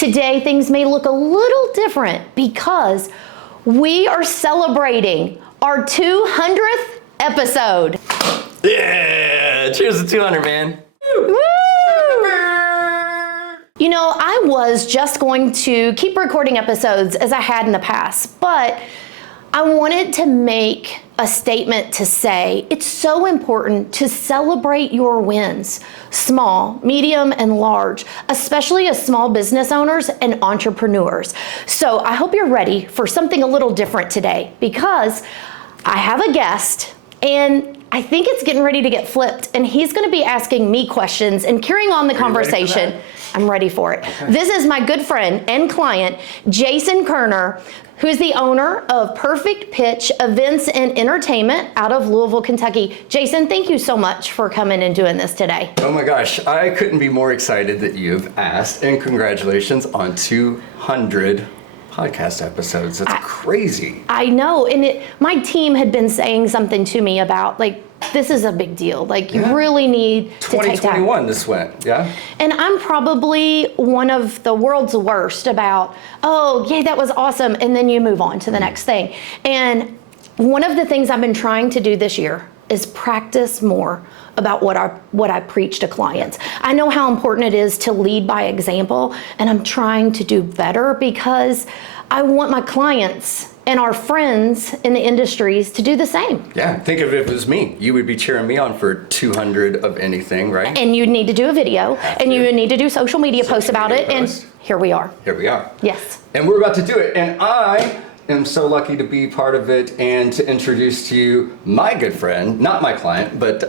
Today, things may look a little different because we are celebrating our 200th episode. Yeah, cheers to 200, man. Woo! You know, I was just going to keep recording episodes as I had in the past, but I wanted to make a statement to say it's so important to celebrate your wins, small, medium, and large, especially as small business owners and entrepreneurs. So I hope you're ready for something a little different today because I have a guest and I think it's getting ready to get flipped, and he's going to be asking me questions and carrying on the conversation. I'm ready for it. Okay. This is my good friend and client, Jason Kerner, who's the owner of Perfect Pitch Events and Entertainment out of Louisville, Kentucky. Jason, thank you so much for coming and doing this today. Oh my gosh, I couldn't be more excited that you've asked, and congratulations on 200 podcast episodes. That's crazy. I know, and my team had been saying something to me about, like, this is a big deal. Like, you really need to take time. 2021 this went, yeah? And I'm probably one of the world's worst about, oh, yay, that was awesome, and then you move on to the next thing. And one of the things I've been trying to do this year is practice more about what I preach to clients. I know how important it is to lead by example, and I'm trying to do better because I want my clients and our friends in the industries to do the same. Yeah, think of it as me. You would be cheering me on for 200 of anything, right? And you'd need to do a video, and you would need to do social media posts about it, and here we are. Here we are. Yes. And we're about to do it, and I am so lucky to be part of it and to introduce to you my good friend, not my client, but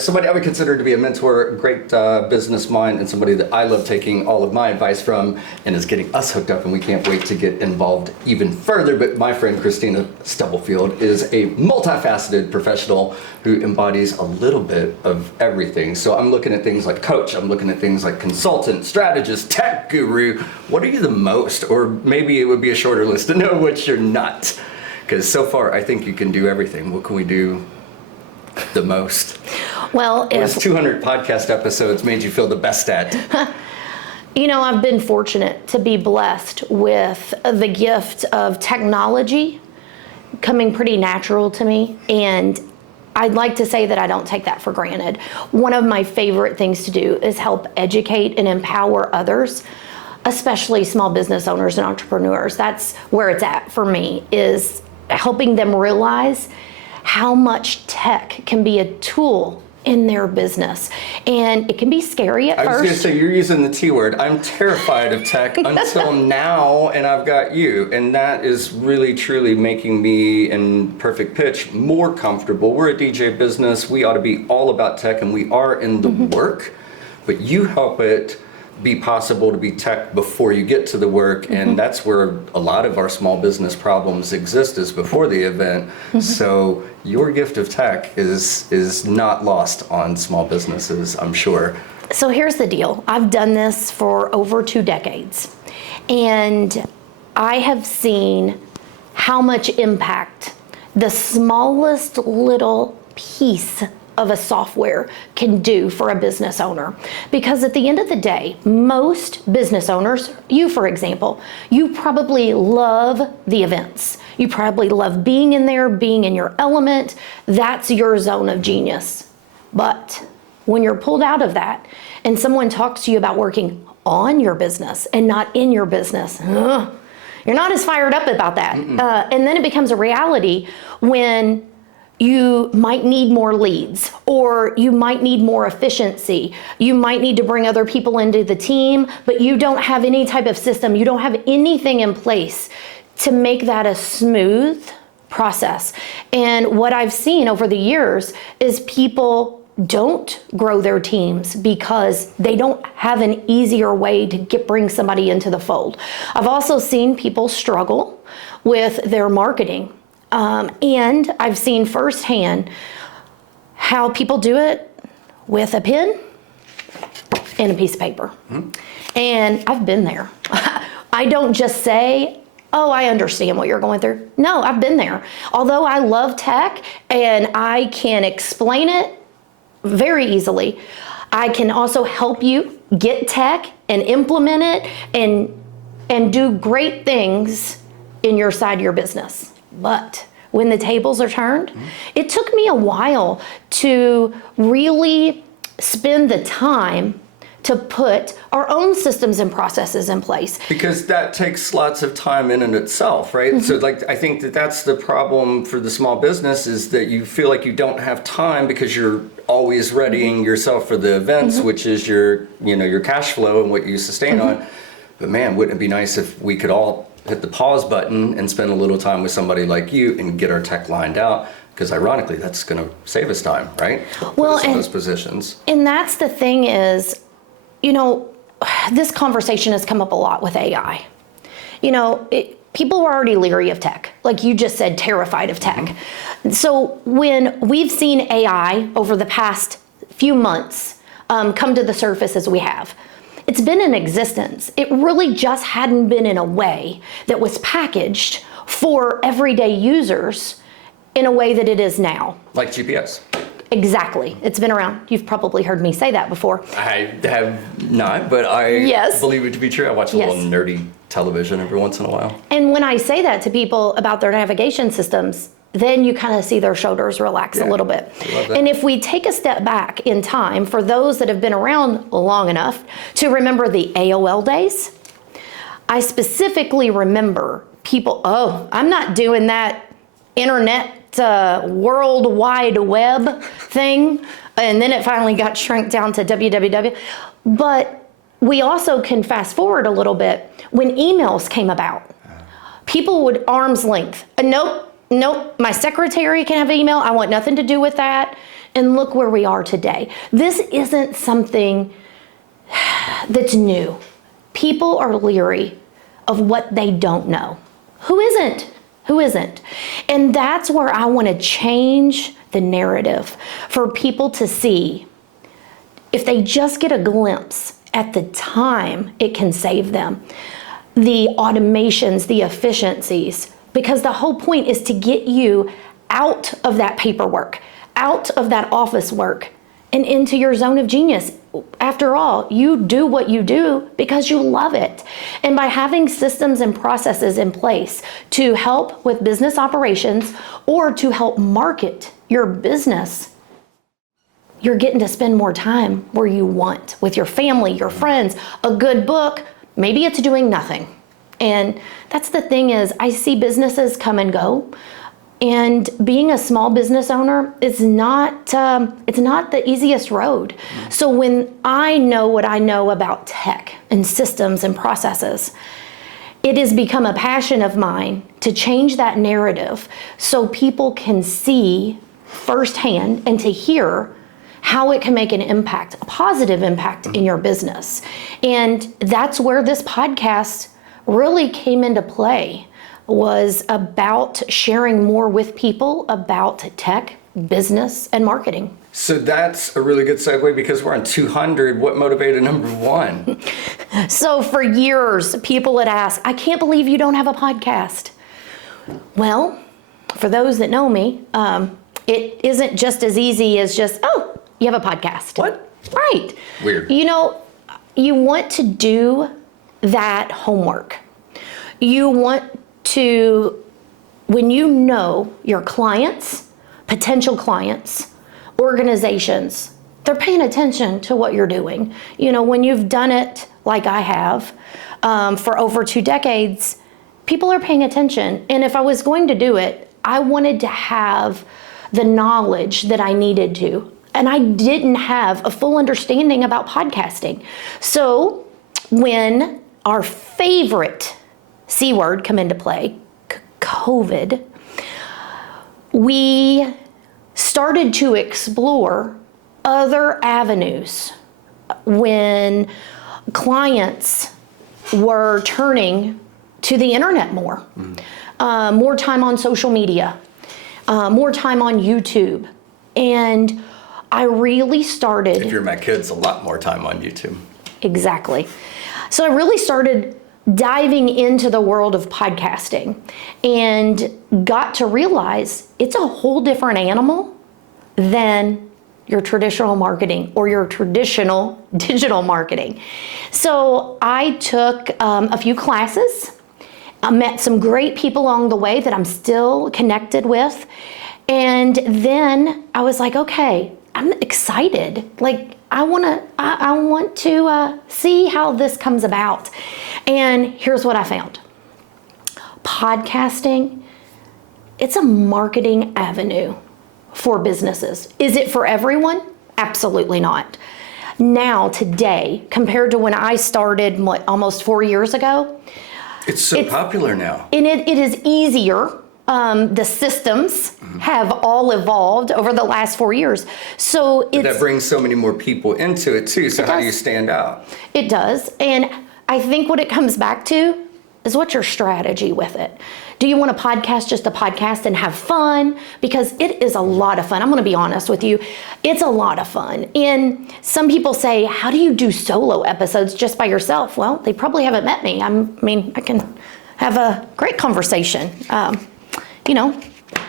somebody I would consider to be a mentor, great business mind, and somebody that I love taking all of my advice from and is getting us hooked up, and we can't wait to get involved even further. But my friend Kristina Stubblefield is a multifaceted professional who embodies a little bit of everything. So I'm looking at things like coach, I'm looking at things like consultant, strategist, tech guru. What are you the most? Or maybe it would be a shorter list to know what you're not. Because so far, I think you can do everything. What can we do the most? Well, if 200 podcast episodes made you feel the best at? You know, I've been fortunate to be blessed with the gift of technology coming pretty natural to me, and I'd like to say that I don't take that for granted. One of my favorite things to do is help educate and empower others, especially small business owners and entrepreneurs. That's where it's at for me, is helping them realize how much tech can be a tool in their business. And it can be scary at first. I was gonna say, you're using the T word. I'm terrified of tech until now, and I've got you. And that is really, truly making me and Perfect Pitch more comfortable. We're a DJ business. We ought to be all about tech, and we are in the work, but you help it be possible to be tech before you get to the work, and that's where a lot of our small business problems exist, is before the event. So your gift of tech is not lost on small businesses, I'm sure. So here's the deal. I've done this for over 2 decades, and I have seen how much impact the smallest little piece of a software can do for a business owner. Because at the end of the day, most business owners, you for example, you probably love the events. You probably love being in there, being in your element. That's your zone of genius. But when you're pulled out of that and someone talks to you about working on your business and not in your business, you're not as fired up about that. And then it becomes a reality when you might need more leads, or you might need more efficiency. You might need to bring other people into the team, but you don't have any type of system. You don't have anything in place to make that a smooth process. And what I've seen over the years is people don't grow their teams because they don't have an easier way to bring somebody into the fold. I've also seen people struggle with their marketing. And I've seen firsthand how people do it with a pen and a piece of paper. And I've been there. I don't just say, oh, I understand what you're going through. No, I've been there. Although I love tech and I can explain it very easily, I can also help you get tech and implement it and do great things in your side of your business. But when the tables are turned, it took me a while to really spend the time to put our own systems and processes in place. Because that takes lots of time in and itself, right? So I think that's the problem for the small business, is that you feel like you don't have time because you're always readying yourself for the events, which is your cash flow and what you sustain on. But man, wouldn't it be nice if we could all hit the pause button and spend a little time with somebody like you and get our tech lined out? Because ironically, that's going to save us time, right? Well, in those positions. And that's the thing is, this conversation has come up a lot with AI. People are already leery of tech. Like you just said, terrified of tech. So when we've seen AI over the past few months come to the surface as we have, it's been in existence. It really just hadn't been in a way that was packaged for everyday users in a way that it is now. Like GPS. Exactly. It's been around. You've probably heard me say that before. I have not, but I believe it to be true. I watch a little nerdy television every once in a while. And when I say that to people about their navigation systems, then you kind of see their shoulders relax a little bit. And if we take a step back in time, for those that have been around long enough to remember the AOL days, I specifically remember people, I'm not doing that internet World Wide Web thing. And then it finally got shrunk down to www. But we also can fast forward a little bit. When emails came about, people would arm's length. Nope, my secretary can have email. I want nothing to do with that. And look where we are today. This isn't something that's new. People are leery of what they don't know. Who isn't? Who isn't? And that's where I want to change the narrative for people to see, if they just get a glimpse at the time it can save them, the automations, the efficiencies, because the whole point is to get you out of that paperwork, out of that office work, and into your zone of genius. After all, you do what you do because you love it. And by having systems and processes in place to help with business operations or to help market your business, you're getting to spend more time where you want, with your family, your friends, a good book. Maybe it's doing nothing. And that's the thing is, I see businesses come and go. And being a small business owner is it's not the easiest road. So when I know what I know about tech and systems and processes, it has become a passion of mine to change that narrative so people can see firsthand and to hear how it can make an impact, a positive impact in your business. And that's where this podcast really came into play, was about sharing more with people about tech, business, and marketing. So that's a really good segue, because we're on 200. What motivated number one? So for years, people had asked, I can't believe you don't have a podcast. Well, for those that know me, it isn't just as easy as just, you have a podcast. What? Right. Weird. You want to do that homework. You want to, when you know your clients, potential clients, organizations, they're paying attention to what you're doing. When you've done it like I have for over 2 decades, people are paying attention. And if I was going to do it, I wanted to have the knowledge that I needed to. And I didn't have a full understanding about podcasting. So when our favorite C word come into play, COVID, we started to explore other avenues when clients were turning to the internet more. More time on social media, more time on YouTube. And I really started... If you're my kids, a lot more time on YouTube. Exactly. So I really started diving into the world of podcasting and got to realize it's a whole different animal than your traditional marketing or your traditional digital marketing. So I took a few classes. I met some great people along the way that I'm still connected with. And then I was like, okay, I'm excited. Like, I want to see how this comes about. And here's what I found. Podcasting, it's a marketing avenue for businesses. Is it for everyone? Absolutely not. Now, today, compared to when I started almost 4 years ago, it's so popular now. And it is easier. The systems have all evolved over the last 4 years. So that brings so many more people into it too. So how do you stand out? It does. And I think what it comes back to is what's your strategy with it? Do you want to podcast just a podcast and have fun? Because it is a lot of fun. I'm going to be honest with you. It's a lot of fun. And some people say, how do you do solo episodes just by yourself? Well, they probably haven't met me. I can have a great conversation,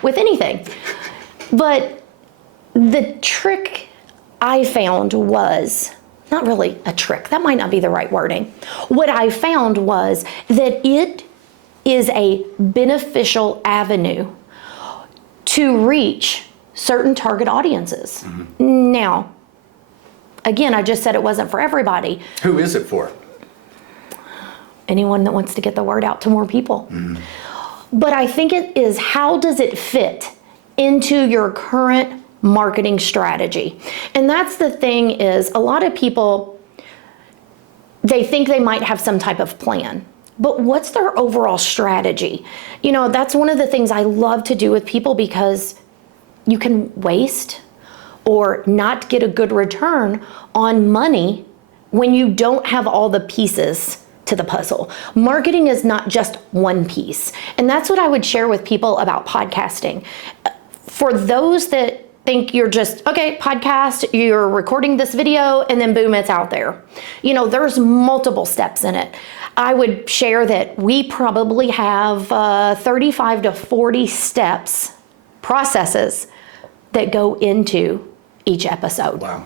with anything. But the trick I found was, not really a trick, that might not be the right wording. What I found was that it is a beneficial avenue to reach certain target audiences. Now, again, I just said it wasn't for everybody. Who is it for? Anyone that wants to get the word out to more people. But I think it is, how does it fit into your current marketing strategy? And that's the thing, is a lot of people, they think they might have some type of plan, but what's their overall strategy? That's one of the things I love to do with people, because you can waste or not get a good return on money when you don't have all the pieces to the puzzle. Marketing is not just one piece. And that's what I would share with people about podcasting. For those that think you're just, okay, podcast, you're recording this video, and then boom, it's out there. There's multiple steps in it. I would share that we probably have 35 to 40 steps, processes that go into each episode. Wow.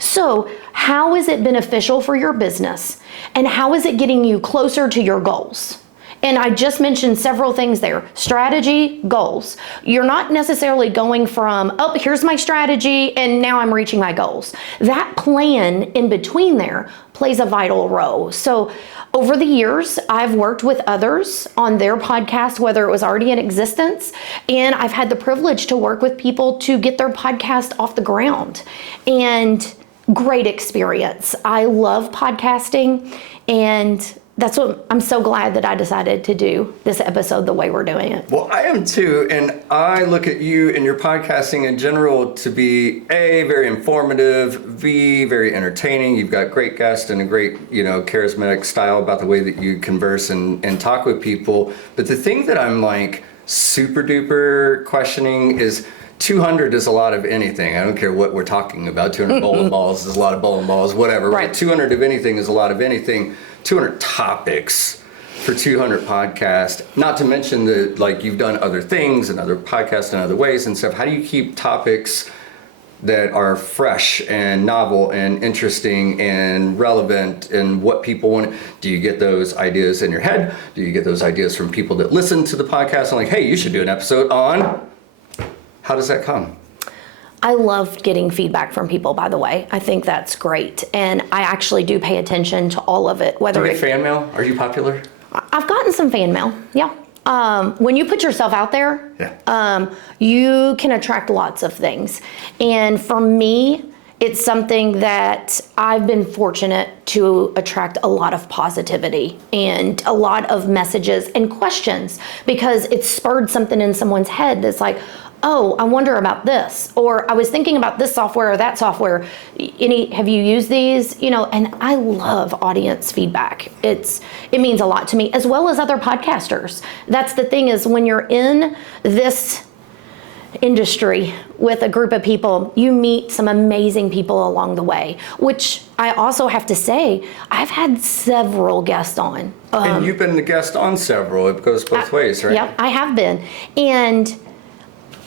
So how is it beneficial for your business? And how is it getting you closer to your goals? And I just mentioned several things there. Strategy, goals. You're not necessarily going from, oh, here's my strategy, and now I'm reaching my goals. That plan in between there plays a vital role. So over the years, I've worked with others on their podcast, whether it was already in existence, and I've had the privilege to work with people to get their podcast off the ground. And great experience. I love podcasting, and that's what I'm so glad that I decided to do this episode the way we're doing it. Well, I am too, and I look at you and your podcasting in general to be A, very informative, B, very entertaining. You've got great guests and a great, charismatic style about the way that you converse and talk with people. But the thing that I'm like super duper questioning is 200 is a lot of anything. I don't care what we're talking about. 200 bowling balls is a lot of bowling balls, whatever. Right. But 200 of anything is a lot of anything. 200 topics for 200 podcasts, not to mention that you've done other things and other podcasts in other ways and stuff. How do you keep topics that are fresh and novel and interesting and relevant and what people want? Do you get those ideas in your head? Do you get those ideas from people that listen to the podcast and hey, you should do an episode on? How does that come? I love getting feedback from people, by the way. I think that's great. And I actually do pay attention to all of it. Do you get fan mail? Are you popular? I've gotten some fan mail, yeah. When you put yourself out there, you can attract lots of things. And for me, it's something that I've been fortunate to attract a lot of positivity and a lot of messages and questions, because it's spurred something in someone's head that's like, oh, I wonder about this, or I was thinking about this software or that software. Have you used these? And I love audience feedback. It means a lot to me, as well as other podcasters. That's the thing, is when you're in this industry with a group of people, you meet some amazing people along the way, which I also have to say, I've had several guests on. And you've been the guest on several. It goes both ways, right? Yeah, I have been. And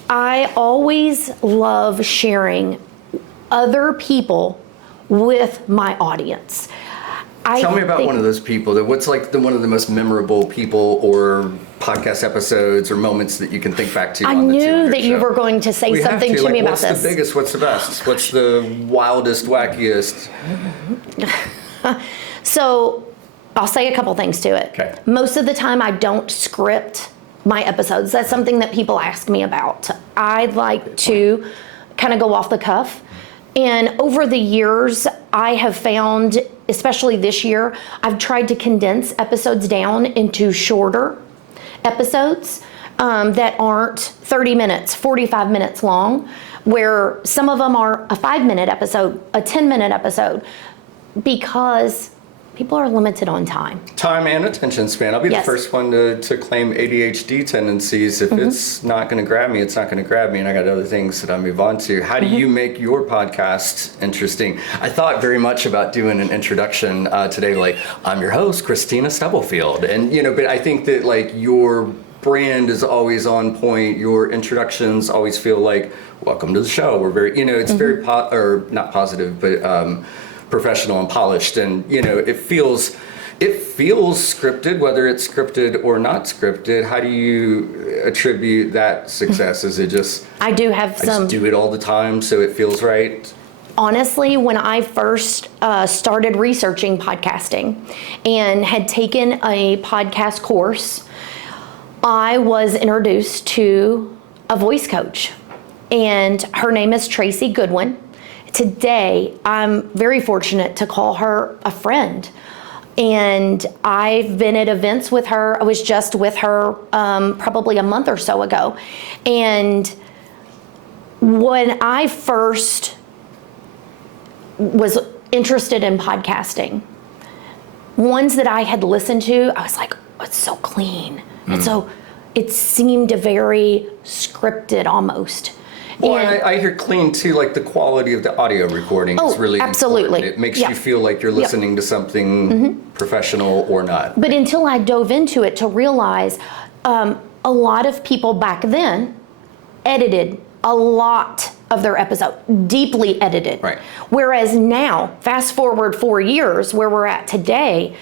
I always love sharing other people with my audience. Tell me about one of those people. What's like one of the most memorable people or podcast episodes or moments that you can think back to? I knew that you were going to say something to me about this. What's the biggest? What's the best? What's the wildest, wackiest? So I'll say a couple things to it. Okay. Most of the time I don't script my episodes. That's something that people ask me about. I like to kind of go off the cuff. And over the years, I have found, especially this year, I've tried to condense episodes down into shorter episodes that aren't 30 minutes, 45 minutes long, where some of them are a 5-minute episode, a 10-minute episode, because people are limited on time. Time and attention span. I'll be the first one to claim ADHD tendencies. If it's not going to grab me, it's not going to grab me, and I got other things that I move on to. How do you make your podcast interesting? I thought very much about doing an introduction today, like, I'm your host, Kristina Stubblefield. And, but I think that, like, your brand is always on point. Your introductions always feel like, welcome to the show. We're very, it's very, not positive, but professional and polished, and it feels scripted, whether it's scripted or not scripted. How do you attribute that success? Is it just I just do it all the time so it feels right? Honestly, when I first started researching podcasting and had taken a podcast course, I was introduced to a voice coach, and her name is Tracy Goodwin. Today, I'm very fortunate to call her a friend. And I've been at events with her. I was just with her probably a month or so ago. And when I first was interested in podcasting, ones that I had listened to, I was like, oh, it's so clean. It seemed very scripted almost. Well, and I hear clean too, like the quality of the audio recording is really absolutely important. It makes you feel like you're listening to something professional or not. But until I dove into it to realize a lot of people back then edited a lot of their episode, deeply edited. Right. Whereas now, fast forward 4 years, where we're at today,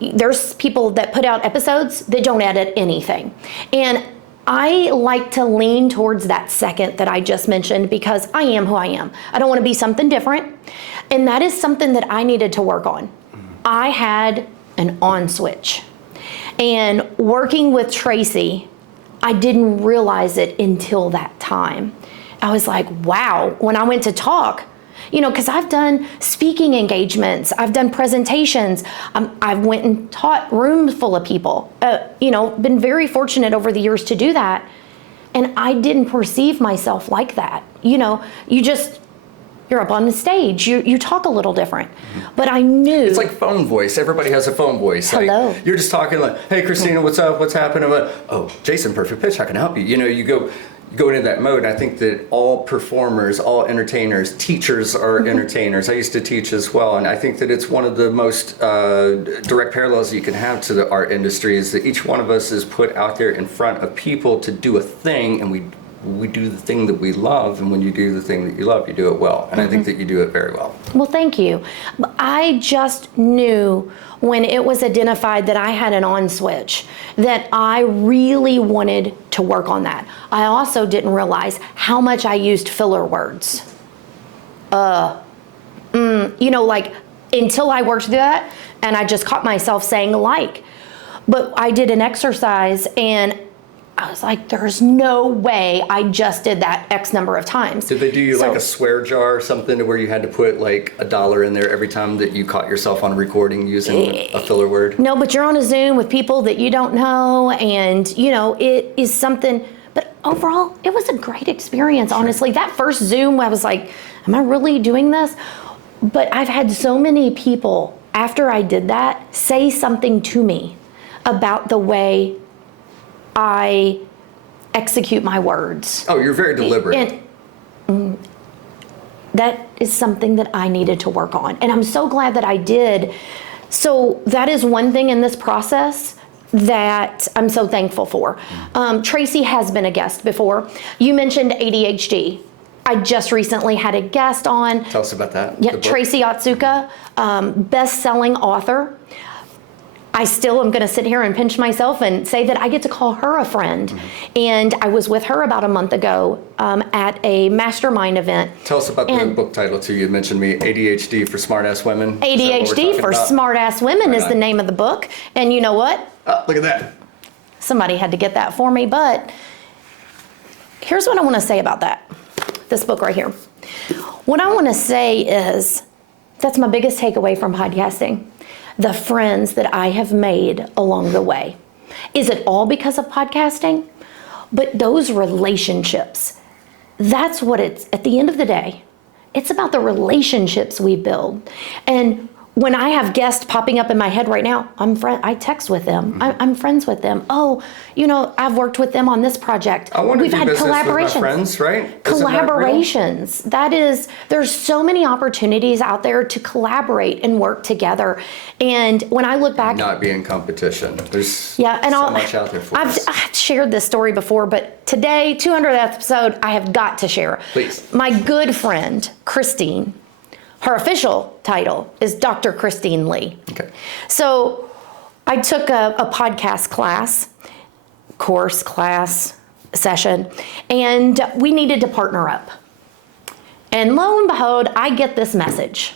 there's people that put out episodes that don't edit anything. And I like to lean towards that second that I just mentioned, because I am who I am. I don't want to be something different. And that is something that I needed to work on. I had an on switch. And working with Tracy, I didn't realize it until that time. I was like, wow, when I went to talk, because I've done speaking engagements, I've done presentations, I've went and taught rooms full of people, been very fortunate over the years to do that. And I didn't perceive myself like that. You're up on the stage, you talk a little different. But I knew. It's like phone voice. Everybody has a phone voice. Hello. Like, you're just talking like, hey, Kristina, what's up? What's happening? Oh, Jason, perfect pitch. How can I help you? You go into that mode. I think that all performers, all entertainers, teachers are entertainers. I used to teach as well, and I think that it's one of the most direct parallels you can have to the art industry is that each one of us is put out there in front of people to do a thing, and we do the thing that we love, and when you do the thing that you love, you do it well. And I think that you do it very well. Well, thank you. I just knew when it was identified that I had an on switch, that I really wanted to work on that. I also didn't realize how much I used filler words. Until I worked through that, and I just caught myself saying like. But I did an exercise, and I was like, there's no way I just did that X number of times. Did they do you like a swear jar or something to where you had to put like $1 in there every time that you caught yourself on recording using a filler word? No, but you're on a Zoom with people that you don't know, and it is something, but overall, it was a great experience, honestly. That first Zoom, I was like, am I really doing this? But I've had so many people, after I did that, say something to me about the way I execute my words. Oh, you're very deliberate. And that is something that I needed to work on. And I'm so glad that I did. So that is one thing in this process that I'm so thankful for. Tracy has been a guest before. You mentioned ADHD. I just recently had a guest on. Tell us about that. Yeah, Tracy Otsuka, best-selling author. I still am going to sit here and pinch myself and say that I get to call her a friend. And I was with her about a month ago at a mastermind event. Tell us about the book title too. You mentioned me, ADHD for Smart-Ass Women. ADHD for Smart-Ass Women is the name of the book. And you know what? Oh, look at that. Somebody had to get that for me. But here's what I want to say about that. This book right here. What I want to say is that's my biggest takeaway from podcasting. The friends that I have made along the way. Is it all because of podcasting? But those relationships, that's what it's, at the end of the day, it's about the relationships we build. And when I have guests popping up in my head right now, I text with them. I'm friends with them. Oh, you know, I've worked with them on this project. I want to We've do had business collaborations. with my friends, right? Collaborations. That is, there's so many opportunities out there to collaborate and work together. And when I look back, Not be in competition. There's so much out there for us. I've shared this story before, but today, 200th episode, I have got to share. Please. My good friend, Christine, her official title is Dr. Christine Lee. Okay. So I took a podcast class session, and we needed to partner up. And lo and behold, I get this message.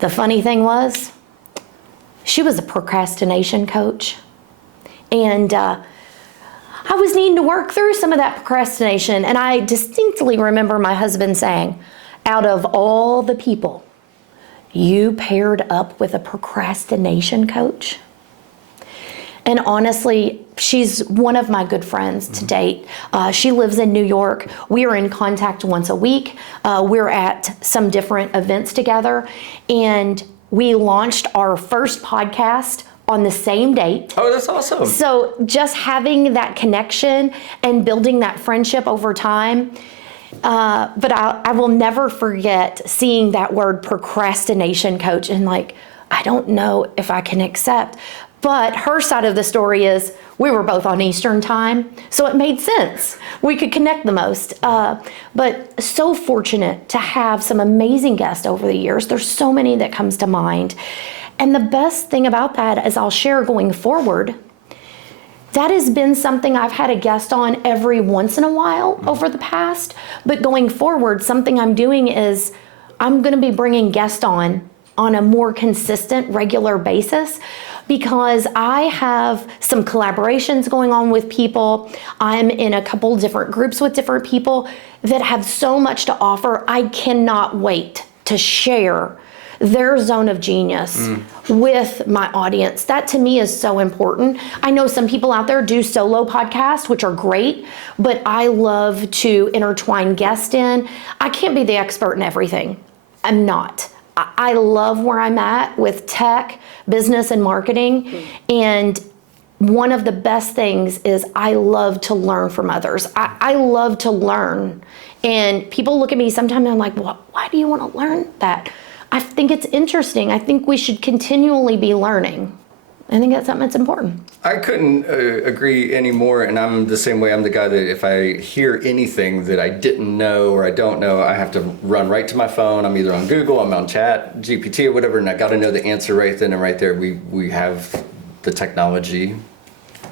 The funny thing was, she was a procrastination coach. And I was needing to work through some of that procrastination. And I distinctly remember my husband saying, out of all the people you paired up with a procrastination coach? And honestly, she's one of my good friends to date. She lives in New York. We are in contact once a week. We're at some different events together. And we launched our first podcast on the same date. Oh, that's awesome. So just having that connection and building that friendship over time. But I will never forget seeing that word procrastination coach and like, I don't know if I can accept. But her side of the story is we were both on Eastern time, so it made sense. We could connect the most. But so fortunate to have some amazing guests over the years. There's so many that comes to mind. And the best thing about that is I'll share going forward, that has been something I've had a guest on every once in a while over the past. But going forward, something I'm doing is I'm going to be bringing guests on a more consistent, regular basis, because I have some collaborations going on with people. I'm in a couple different groups with different people that have so much to offer. I cannot wait to share their zone of genius with my audience. That to me is so important. I know some people out there do solo podcasts, which are great, but I love to intertwine guests in. I can't be the expert in everything. I'm not. I love where I'm at with tech, business, and marketing. And one of the best things is I love to learn from others. I love to learn. And people look at me sometimes and I'm like, well, why do you want to learn that? I think it's interesting. I think we should continually be learning. I think that's something that's important. I couldn't agree anymore, and I'm the same way. I'm the guy that if I hear anything that I didn't know or I don't know, I have to run right to my phone. I'm either on Google, I'm on Chat, GPT, or whatever, and I got to know the answer right then and right there. We have the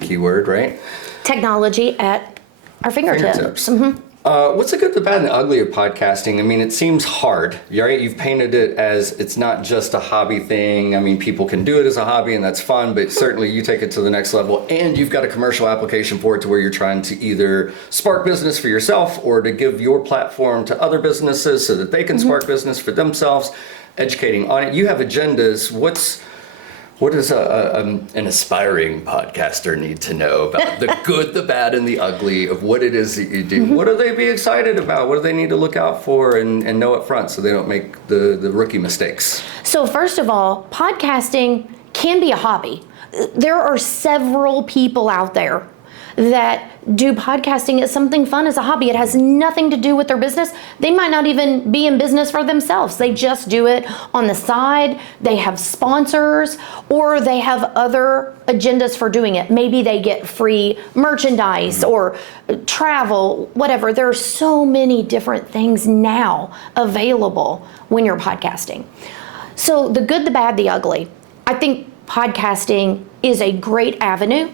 keyword, right? Technology at our fingertips. Mm-hmm. What's the good, the bad, and the ugly of podcasting? I mean, it seems hard, right? You've painted it as it's not just a hobby thing. I mean, people can do it as a hobby and that's fun, but certainly you take it to the next level and you've got a commercial application for it to where you're trying to either spark business for yourself or to give your platform to other businesses so that they can spark business for themselves, educating on it. You have agendas. What does an aspiring podcaster need to know about the good, the bad, and the ugly of what it is that you do? What do they be excited about? What do they need to look out for and know up front so they don't make the rookie mistakes? So first of all, podcasting can be a hobby. There are several people out there that do podcasting as something fun, as a hobby. It has nothing to do with their business. They might not even be in business for themselves. They just do it on the side. They have sponsors, or they have other agendas for doing it. Maybe they get free merchandise or travel, whatever. There are so many different things now available when you're podcasting. So the good, the bad, the ugly. I think podcasting is a great avenue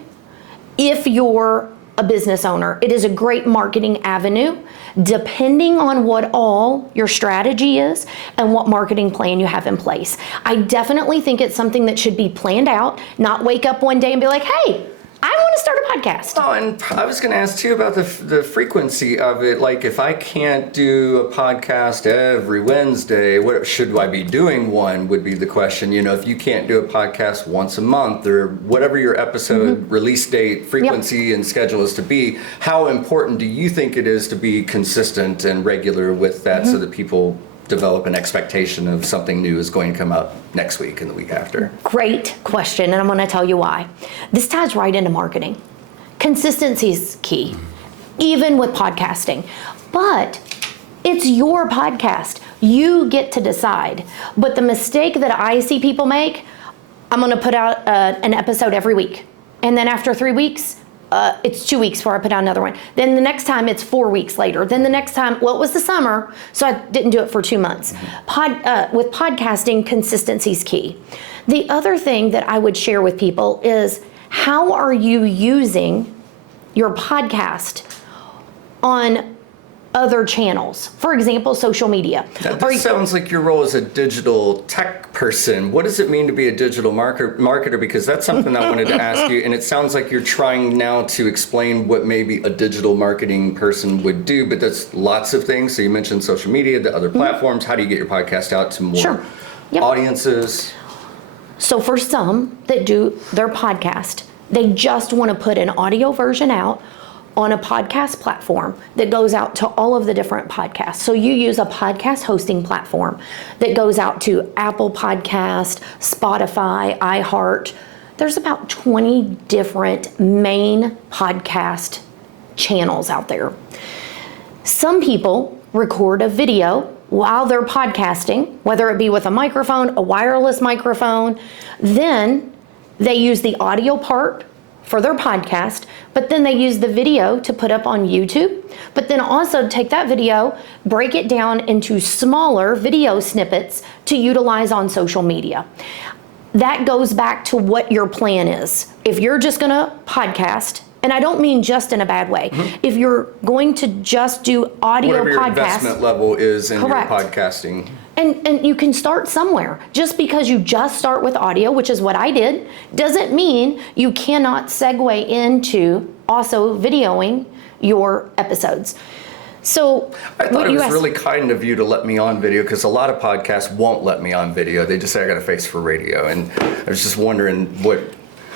if you're a business owner. It is a great marketing avenue, depending on what all your strategy is and what marketing plan you have in place. I definitely think it's something that should be planned out, not wake up one day and be like, hey, I want to start a podcast. Oh, and I was going to ask too about the frequency of it. Like, if I can't do a podcast every Wednesday, what should I be doing? One would be the question. You know, if you can't do a podcast once a month or whatever your episode release date, frequency, and schedule is to be, how important do you think it is to be consistent and regular with that so that people develop an expectation of something new is going to come out next week and the week after? Great question, and I'm going to tell you why. This ties right into marketing. Consistency is key, even with podcasting. But it's your podcast. You get to decide. But the mistake that I see people make, I'm going to put out an episode every week. And then after 3 weeks, it's 2 weeks before I put out another one. Then the next time it's 4 weeks later. Then the next time, well, it was the summer, so I didn't do it for 2 months. With podcasting, consistency is key. The other thing that I would share with people is, how are you using your podcast on other channels? For example, social media. Now, this sounds like your role as a digital tech person. What does it mean to be a digital marketer? Because that's something I wanted to ask you, and it sounds like you're trying now to explain what maybe a digital marketing person would do, but that's lots of things. So you mentioned social media, the other platforms. How do you get your podcast out to more audiences? So for some that do their podcast, they just want to put an audio version out on a podcast platform that goes out to all of the different podcasts. So you use a podcast hosting platform that goes out to Apple Podcast, Spotify, iHeart. There's about 20 different main podcast channels out there. Some people record a video while they're podcasting, whether it be with a microphone, a wireless microphone. Then they use the audio part for their podcast, but then they use the video to put up on YouTube, but then also take that video, break it down into smaller video snippets to utilize on social media. That goes back to what your plan is. If you're just gonna podcast, and I don't mean just in a bad way, if you're going to just do audio whatever your podcasts, investment level is in Correct. your podcasting. And you can start somewhere. Just because you just start with audio, which is what I did, doesn't mean you cannot segue into also videoing your episodes. So I thought it was really kind of you to let me on video, because a lot of podcasts won't let me on video. They just say I got a face for radio. And I was just wondering what...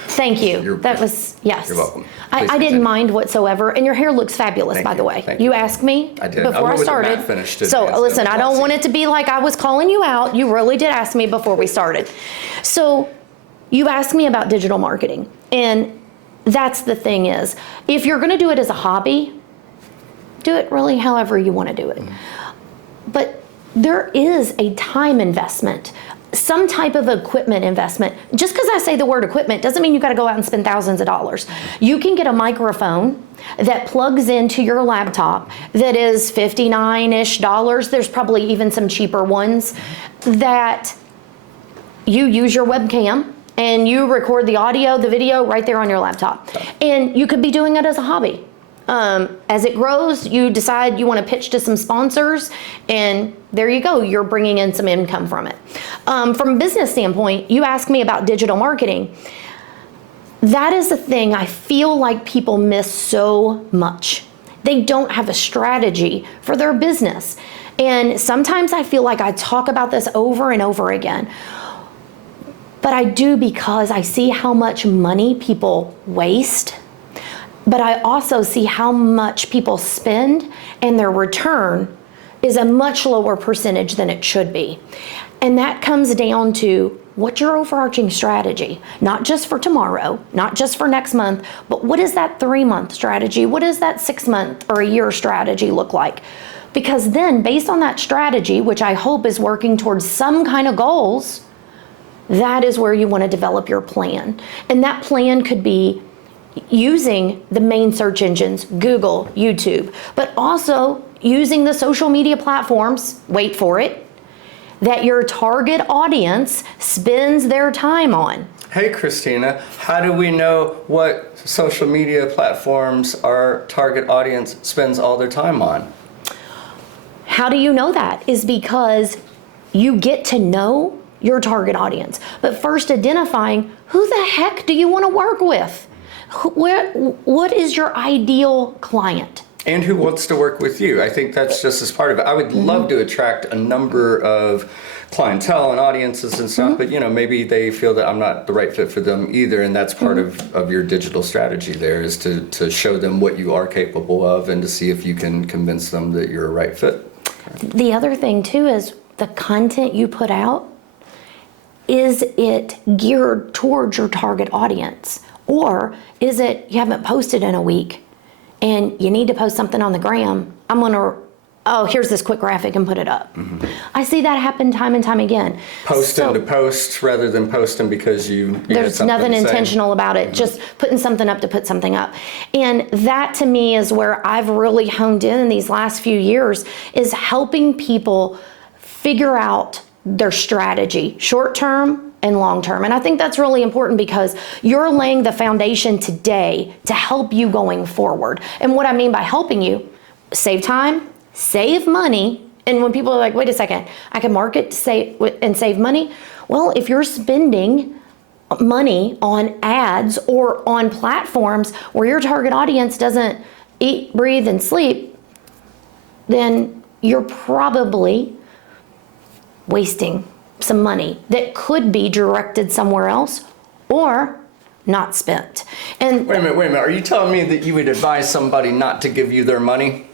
Thank you. That was, yes. You're welcome. I didn't mind whatsoever, and your hair looks fabulous, by the way. Thank you asked me I did. before I started. So listen, I don't want it to be like I was calling you out. You really did ask me before we started. So you asked me about digital marketing, and that's the thing is, if you're going to do it as a hobby, do it really however you want to do it. But there is a time investment, some type of equipment investment. Just because I say the word equipment doesn't mean you got to go out and spend thousands of dollars. You can get a microphone that plugs into your laptop that is $59-ish. There's probably even some cheaper ones that you use your webcam and you record the audio, the video right there on your laptop. And you could be doing it as a hobby. As it grows, you decide you want to pitch to some sponsors, and there you go, you're bringing in some income from it. From a business standpoint, you asked me about digital marketing. That is the thing I feel like people miss so much. They don't have a strategy for their business. And sometimes I feel like I talk about this over and over again. But I do, because I see how much money people waste. But I also see how much people spend, and their return is a much lower percentage than it should be. And that comes down to what's your overarching strategy, not just for tomorrow, not just for next month, but what is that 3-month strategy? What does that 6-month or a year strategy look like? Because then based on that strategy, which I hope is working towards some kind of goals, that is where you want to develop your plan. And that plan could be using the main search engines, Google, YouTube, but also using the social media platforms, wait for it, that your target audience spends their time on. Hey, Kristina, how do we know what social media platforms our target audience spends all their time on? How do you know that? Is because you get to know your target audience, but first identifying who the heck do you want to work with? What is your ideal client? And who wants to work with you? I think that's just as part of it. I would love to attract a number of clientele and audiences and stuff, but maybe they feel that I'm not the right fit for them either, and that's part of your digital strategy there, is to show them what you are capable of and to see if you can convince them that you're a right fit. The other thing too is the content you put out, is it geared towards your target audience? Or is it you haven't posted in a week and you need to post something on the gram? I'm gonna, here's this quick graphic and put it up. I see that happen time and time again. Posting to post rather than posting because you there's nothing intentional about it, just putting something up to put something up. And that to me is where I've really honed in these last few years, is helping people figure out their strategy, short term and long term. And I think that's really important because you're laying the foundation today to help you going forward. And what I mean by helping you, save time, save money. And when people are like, wait a second, I can market and save money. Well, if you're spending money on ads or on platforms where your target audience doesn't eat, breathe, and sleep, then you're probably wasting some money that could be directed somewhere else or not spent. And wait a minute. Are you telling me that you would advise somebody not to give you their money?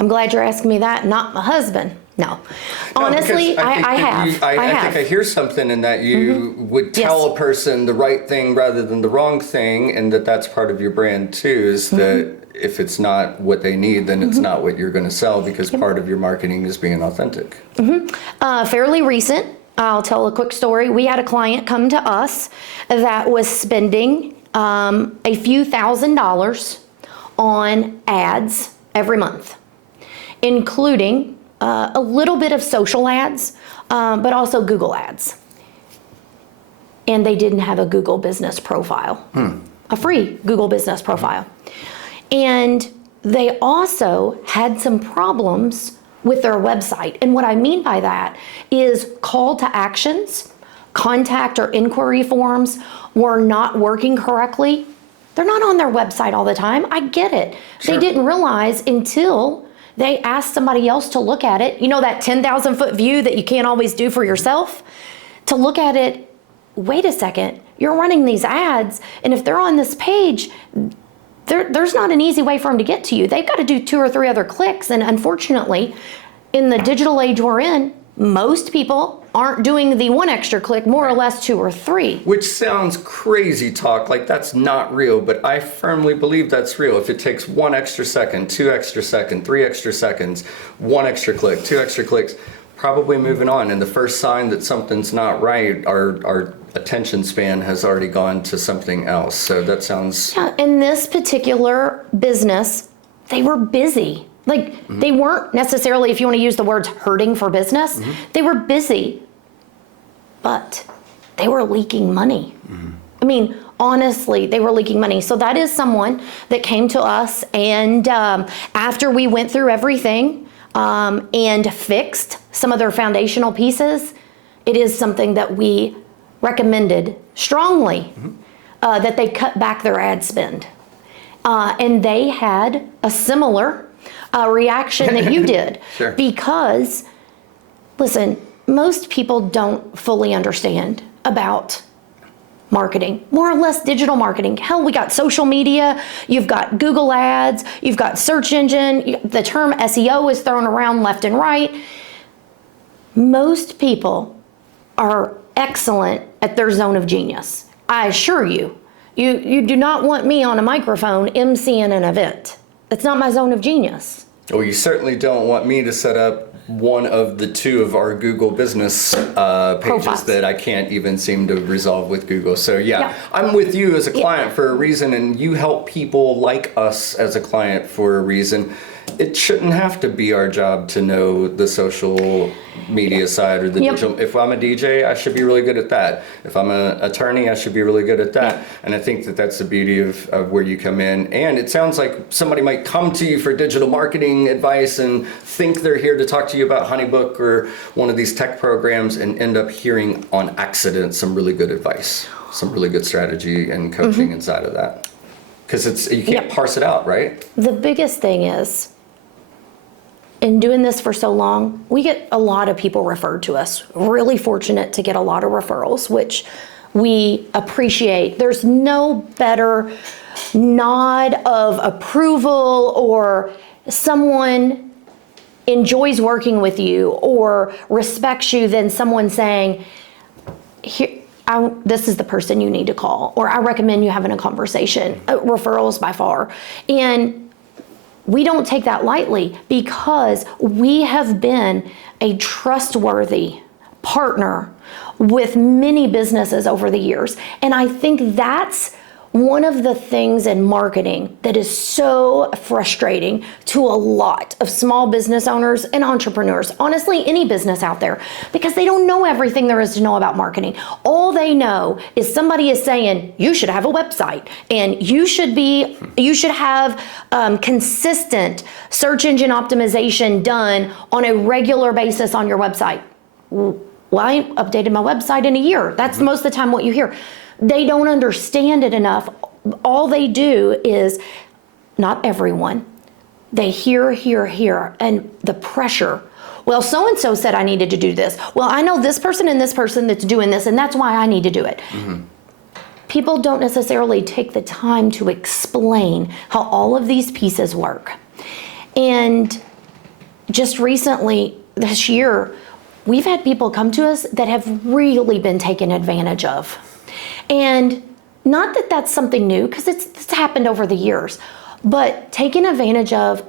I'm glad you're asking me that, not my husband. No. Honestly, I have. I think I hear something in that you would tell a person the right thing rather than the wrong thing, and that's part of your brand too, is that if it's not what they need, then it's not what you're going to sell, because part of your marketing is being authentic. Fairly recent, I'll tell a quick story. We had a client come to us that was spending a few $1,000s on ads every month, including a little bit of social ads, but also Google ads. And they didn't have a Google business profile, a free Google business profile. And they also had some problems with their website. And what I mean by that is call to actions, contact or inquiry forms were not working correctly. They're not on their website all the time. I get it. Sure. They didn't realize until they asked somebody else to look at it. You know, that 10,000 foot view that you can't always do for yourself? To look at it, wait a second, you're running these ads, and if they're on this page, there's not an easy way for them to get to you. They've got to do 2 or 3 other clicks, and unfortunately, in the digital age we're in, most people aren't doing the 1 extra click, more or less 2 or 3. Which sounds crazy talk, like that's not real, but I firmly believe that's real. If it takes 1 extra second, 2 extra seconds, 3 extra seconds, 1 extra click, 2 extra clicks, probably moving on. And the first sign that something's not right, our attention span has already gone to something else. So that sounds... Yeah, in this particular business, they were busy. Like, they weren't necessarily, if you want to use the words hurting for business, they were busy, but they were leaking money. I mean, honestly, they were leaking money. So that is someone that came to us, and after we went through everything and fixed some of their foundational pieces, it is something that we recommended strongly that they cut back their ad spend. And they had a similar reaction that you did. Sure. Because, listen, most people don't fully understand about marketing, more or less digital marketing. Hell, we got social media, you've got Google ads, you've got search engine, the term SEO is thrown around left and right. Most people are excellent at their zone of genius. I assure you, you do not want me on a microphone emceeing an event. That's not my zone of genius. Well, you certainly don't want me to set up one of the two of our Google business pages Profiles. that I can't even seem to resolve with Google. So yeah, Yeah. I'm with you as a client for a reason, and you help people like us as a client for a reason. It shouldn't have to be our job to know the social media side or the Yep. digital. If I'm a DJ, I should be really good at that. If I'm an attorney, I should be really good at that. Yep. And I think that that's the beauty of where you come in. And it sounds like somebody might come to you for digital marketing advice and think they're here to talk to you about HoneyBook or one of these tech programs and end up hearing on accident some really good advice, some really good strategy and coaching inside of that. Because you can't Yep. parse it out, right? The biggest thing is, in doing this for so long, we get a lot of people referred to us. Really fortunate to get a lot of referrals, which we appreciate. There's no better nod of approval or someone enjoys working with you or respects you than someone saying, here, this is the person you need to call, or I recommend you having a conversation. Referrals by far. And we don't take that lightly because we have been a trustworthy partner with many businesses over the years. And I think that's one of the things in marketing that is so frustrating to a lot of small business owners and entrepreneurs, honestly, any business out there, because they don't know everything there is to know about marketing. All they know is somebody is saying, you should have a website and you should have consistent search engine optimization done on a regular basis on your website. Well, I ain't updated my website in a year. That's most of the time what you hear. They don't understand it enough. All they do is, not everyone, they hear, and the pressure. Well, so-and-so said I needed to do this. Well, I know this person and this person that's doing this, and that's why I need to do it. People don't necessarily take the time to explain how all of these pieces work. And just recently, this year, we've had people come to us that have really been taken advantage of. And not that that's something new, because it's happened over the years, but taking advantage of,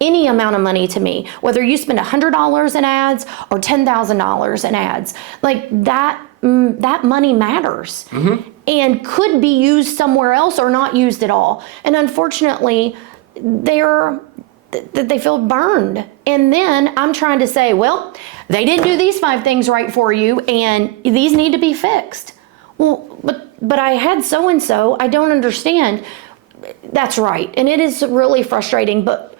any amount of money to me, whether you spend $100 in ads or $10,000 in ads, like that money matters and could be used somewhere else or not used at all. And unfortunately, they feel burned. And then I'm trying to say, well, they didn't do these 5 things right for you and these need to be fixed. Well, but I had so-and-so, I don't understand. That's right. And it is really frustrating, but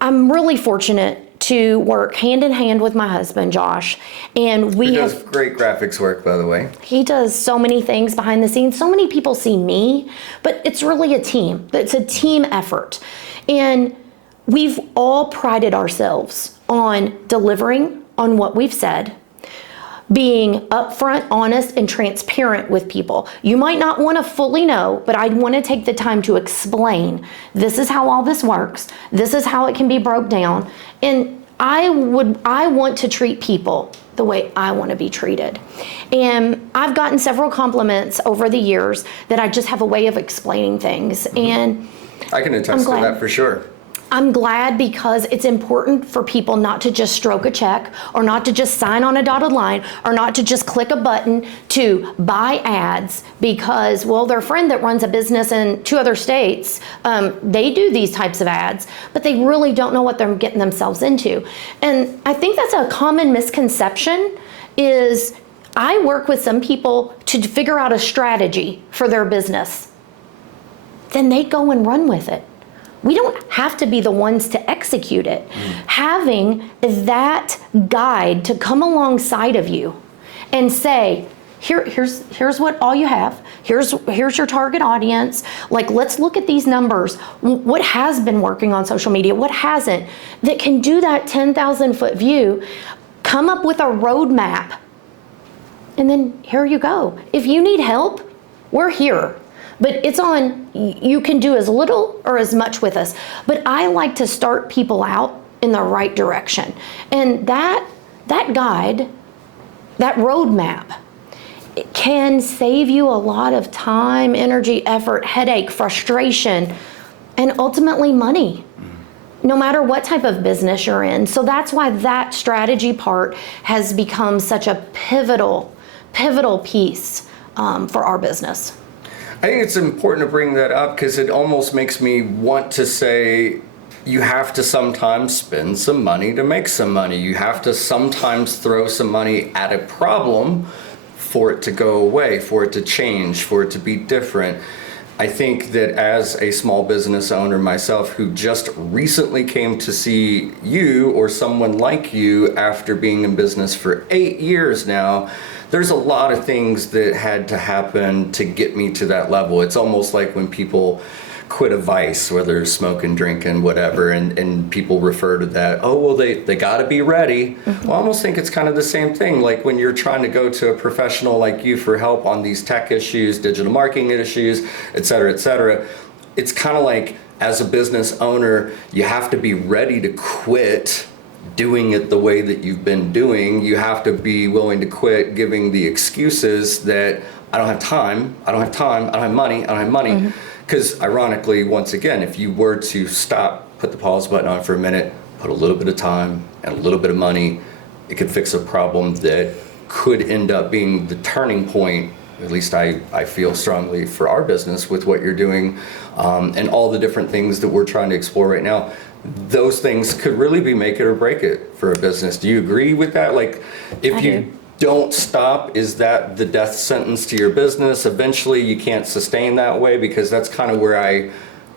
I'm really fortunate to work hand in hand with my husband, Josh. And He does great graphics work, by the way. He does so many things behind the scenes. So many people see me, but it's really a team. It's a team effort. And we've all prided ourselves on delivering on what we've said, being upfront, honest, and transparent with people. You might not want to fully know, but I want to take the time to explain, this is how all this works. This is how it can be broke down. And I want to treat people the way I want to be treated. And I've gotten several compliments over the years that I just have a way of explaining things. And I can attest to that for sure. I'm glad because it's important for people not to just stroke a check or not to just sign on a dotted line or not to just click a button to buy ads because, well, their friend that runs a business in 2 other states, they do these types of ads, but they really don't know what they're getting themselves into. And I think that's a common misconception is I work with some people to figure out a strategy for their business. Then they go and run with it. We don't have to be the ones to execute it. Having that guide to come alongside of you and say, here's what all you have. Here's your target audience. Like, let's look at these numbers. What has been working on social media? What hasn't? That can do that 10,000 foot view. Come up with a roadmap. And then here you go. If you need help, we're here. But it's on, you can do as little or as much with us. But I like to start people out in the right direction. And that guide, that roadmap, it can save you a lot of time, energy, effort, headache, frustration, and ultimately money, no matter what type of business you're in. So that's why that strategy part has become such a pivotal piece for our business. I think it's important to bring that up because it almost makes me want to say you have to sometimes spend some money to make some money. You have to sometimes throw some money at a problem for it to go away, for it to change, for it to be different. I think that as a small business owner myself who just recently came to see you or someone like you after being in business for 8 years now, there's a lot of things that had to happen to get me to that level. It's almost like when people quit a vice, whether it's smoking, drinking, whatever, and people refer to that, oh, well, they got to be ready. Well, I almost think it's kind of the same thing. Like when you're trying to go to a professional like you for help on these tech issues, digital marketing issues, et cetera, it's kind of like as a business owner, you have to be ready to quit doing it the way that you've been doing. You have to be willing to quit giving the excuses that I don't have time, I don't have money. Because ironically, once again, if you were to stop, put the pause button on for a minute, put a little bit of time and a little bit of money, it could fix a problem that could end up being the turning point. At least I feel strongly for our business with what you're doing and all the different things that we're trying to explore right now. Those things could really be make it or break it for a business. Do you agree with that? Like, if you don't stop, is that the death sentence to your business? Eventually you can't sustain that way, because that's kind of where I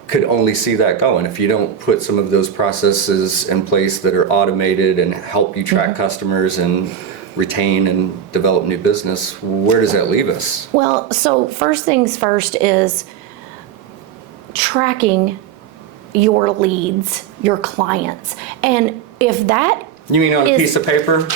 could only see that going. If you don't put some of those processes in place that are automated and help you track customers and retain and develop new business, where does that leave us? Well, so first things first is tracking your leads, your clients. And if that You mean on a piece of paper?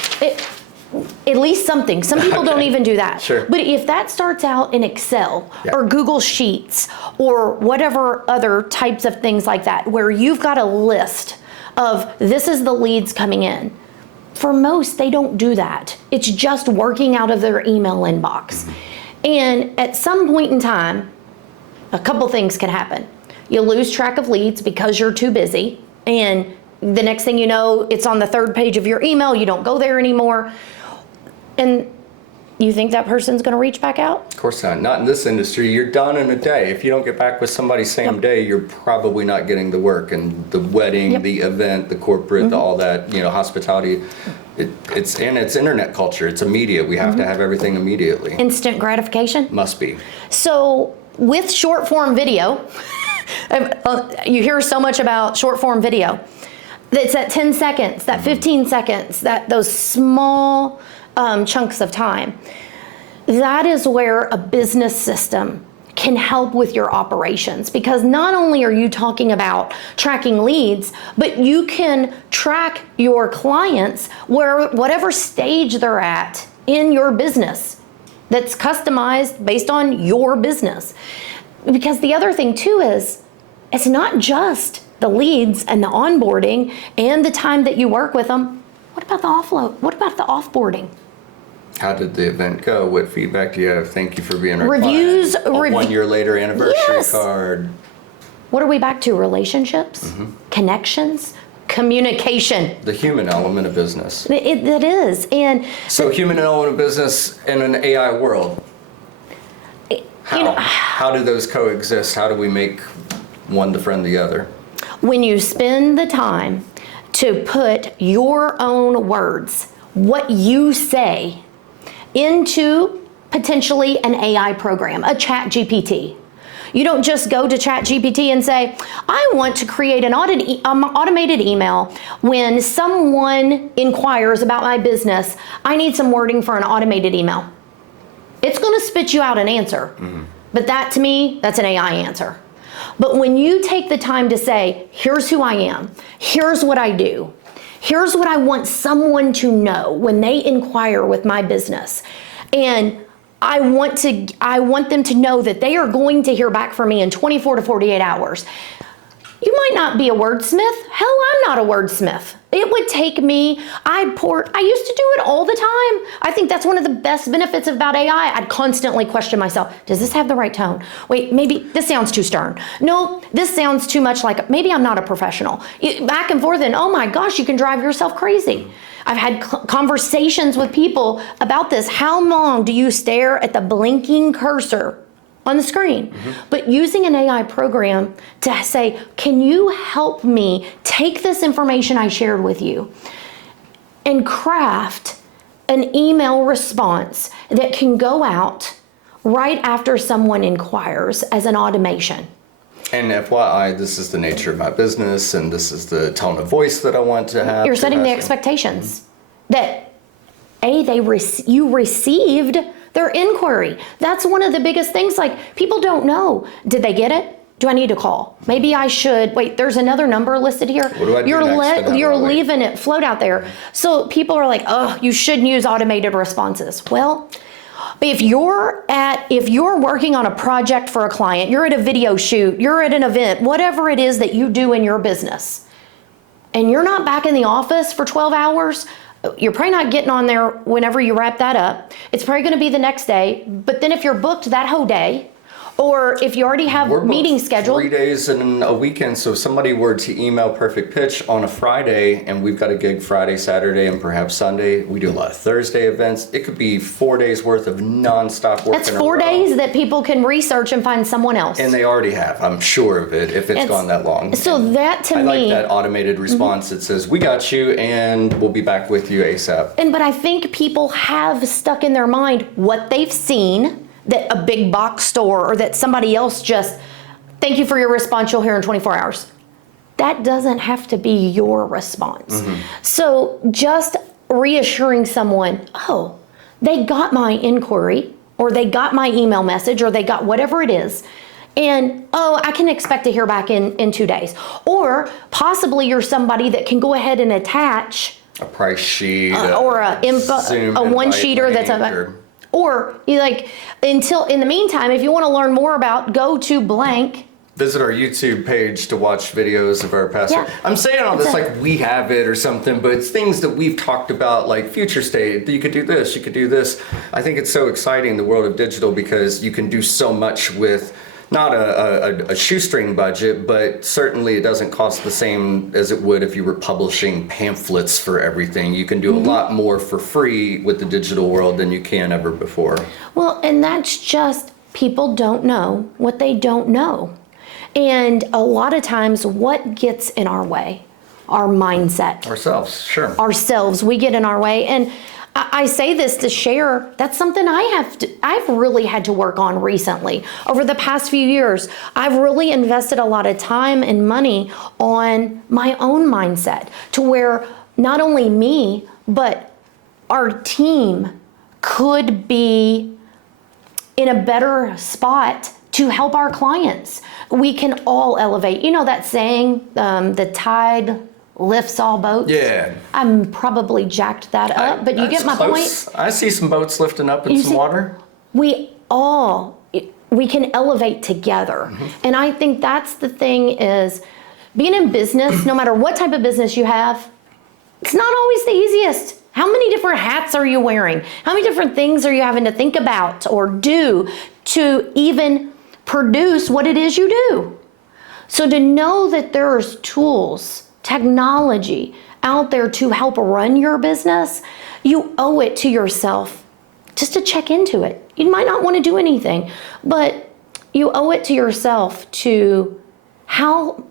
At least something. Some people don't even do that. Sure. But if that starts out in Excel or Google Sheets or whatever other types of things like that, where you've got a list of this is the leads coming in. For most, they don't do that. It's just working out of their email inbox. And at some point in time, a couple things can happen. You lose track of leads because you're too busy, and the next thing you know, it's on the third page of your email, you don't go there anymore. And you think that person's gonna reach back out? Of course not. Not in this industry. You're done in a day. If you don't get back with somebody same day, you're probably not getting the work. And the wedding, the event, the corporate, all that, hospitality, it's internet culture. It's a media. We have to have everything immediately. Instant gratification? Must be. So with short form video, you hear so much about short form video. It's that 10 seconds, that 15 seconds, those small chunks of time. That is where a business system can help with your operations, because not only are you talking about tracking leads, but you can track your clients whatever stage they're at in your business that's customized based on your business. Because the other thing too is, it's not just the leads and the onboarding and the time that you work with them. What about the offload? What about the offboarding? How did the event go? What feedback do you have? Thank you for being our Reviews, client. A 1 year later anniversary card. What are we back to? Relationships, connections, communication. The human element of business. It is. And so human element of business in an AI world. How do those coexist? How do we make one to friend the other? When you spend the time to put your own words, what you say, into potentially an AI program, a chat GPT. You don't just go to chat GPT and say, I want to create an automated email when someone inquires about my business. I need some wording for an automated email. It's going to spit you out an answer. But that, to me, that's an AI answer. But when you take the time to say, here's who I am, here's what I do, here's what I want someone to know when they inquire with my business, and I want them to know that they are going to hear back from me in 24 to 48 hours. You might not be a wordsmith. Hell, I'm not a wordsmith. It would take me, I used to do it all the time. I think that's one of the best benefits about AI. I'd constantly question myself, does this have the right tone? Wait, maybe this sounds too stern. No, this sounds too much like, maybe I'm not a professional. Back and forth, and oh my gosh, you can drive yourself crazy. I've had conversations with people about this. How long do you stare at the blinking cursor on the screen? But using an AI program to say, can you help me take this information I shared with you and craft an email response that can go out right after someone inquires as an automation? And FYI, this is the nature of my business, and this is the tone of voice that I want to have. You're setting the expectations that you received their inquiry. That's one of the biggest things. Like, people don't know. Did they get it? Do I need to call? Maybe I should. Wait, there's another number listed here. What do I do next? You're leaving it float out there. So people are like, oh, you shouldn't use automated responses. Well, if you're working on a project for a client, you're at a video shoot, you're at an event, whatever it is that you do in your business, and you're not back in the office for 12 hours, you're probably not getting on there whenever you wrap that up. It's probably going to be the next day. But then if you're booked that whole day, or if you already have meetings scheduled. 3 days and a weekend. So if somebody were to email Perfect Pitch on a Friday, and we've got a gig Friday, Saturday, and perhaps Sunday, we do a lot of Thursday events. It could be 4 days worth of nonstop work. That's 4 days that people can research and find someone else. And they already have, I'm sure of it, if it's gone that long. So and that to me. I like that automated response that says, we got you, and we'll be back with you ASAP. But I think people have stuck in their mind what they've seen, that a big box store or that somebody else just, thank you for your response, you'll hear in 24 hours. That doesn't have to be your response. So just reassuring someone, oh, they got my inquiry, or they got my email message, or they got whatever it is, and oh, I can expect to hear back in 2 days. Or possibly you're somebody that can go ahead and attach a price sheet, or a one-sheeter that's or you in the meantime, if you want to learn more about, go to blank. Visit our YouTube page to watch videos of our past. Yeah. I'm saying all this like we have it or something, but it's things that we've talked about, like future state. You could do this, you could do this. I think it's so exciting, the world of digital, because you can do so much with not a shoestring budget, but certainly it doesn't cost the same as it would if you were publishing pamphlets for everything. You can do a lot more for free with the digital world than you can ever before. Well, and that's just, people don't know what they don't know. And a lot of times what gets in our way? Our mindset. Ourselves, sure. Ourselves, we get in our way. And I say this to share, that's something I've really had to work on recently. Over the past few years, I've really invested a lot of time and money on my own mindset, to where not only me, but our team could be in a better spot to help our clients. We can all elevate. You know that saying, the tide lifts all boats? Yeah. I'm probably jacked that up, but you get my point? I see some boats lifting up in some water. We can elevate together. And I think that's the thing, is being in business, no matter what type of business you have, it's not always the easiest. How many different hats are you wearing? How many different things are you having to think about or do to even produce what it is you do? So to know that there's tools, technology out there to help run your business, you owe it to yourself just to check into it. You might not want to do anything, but you owe it to yourself to how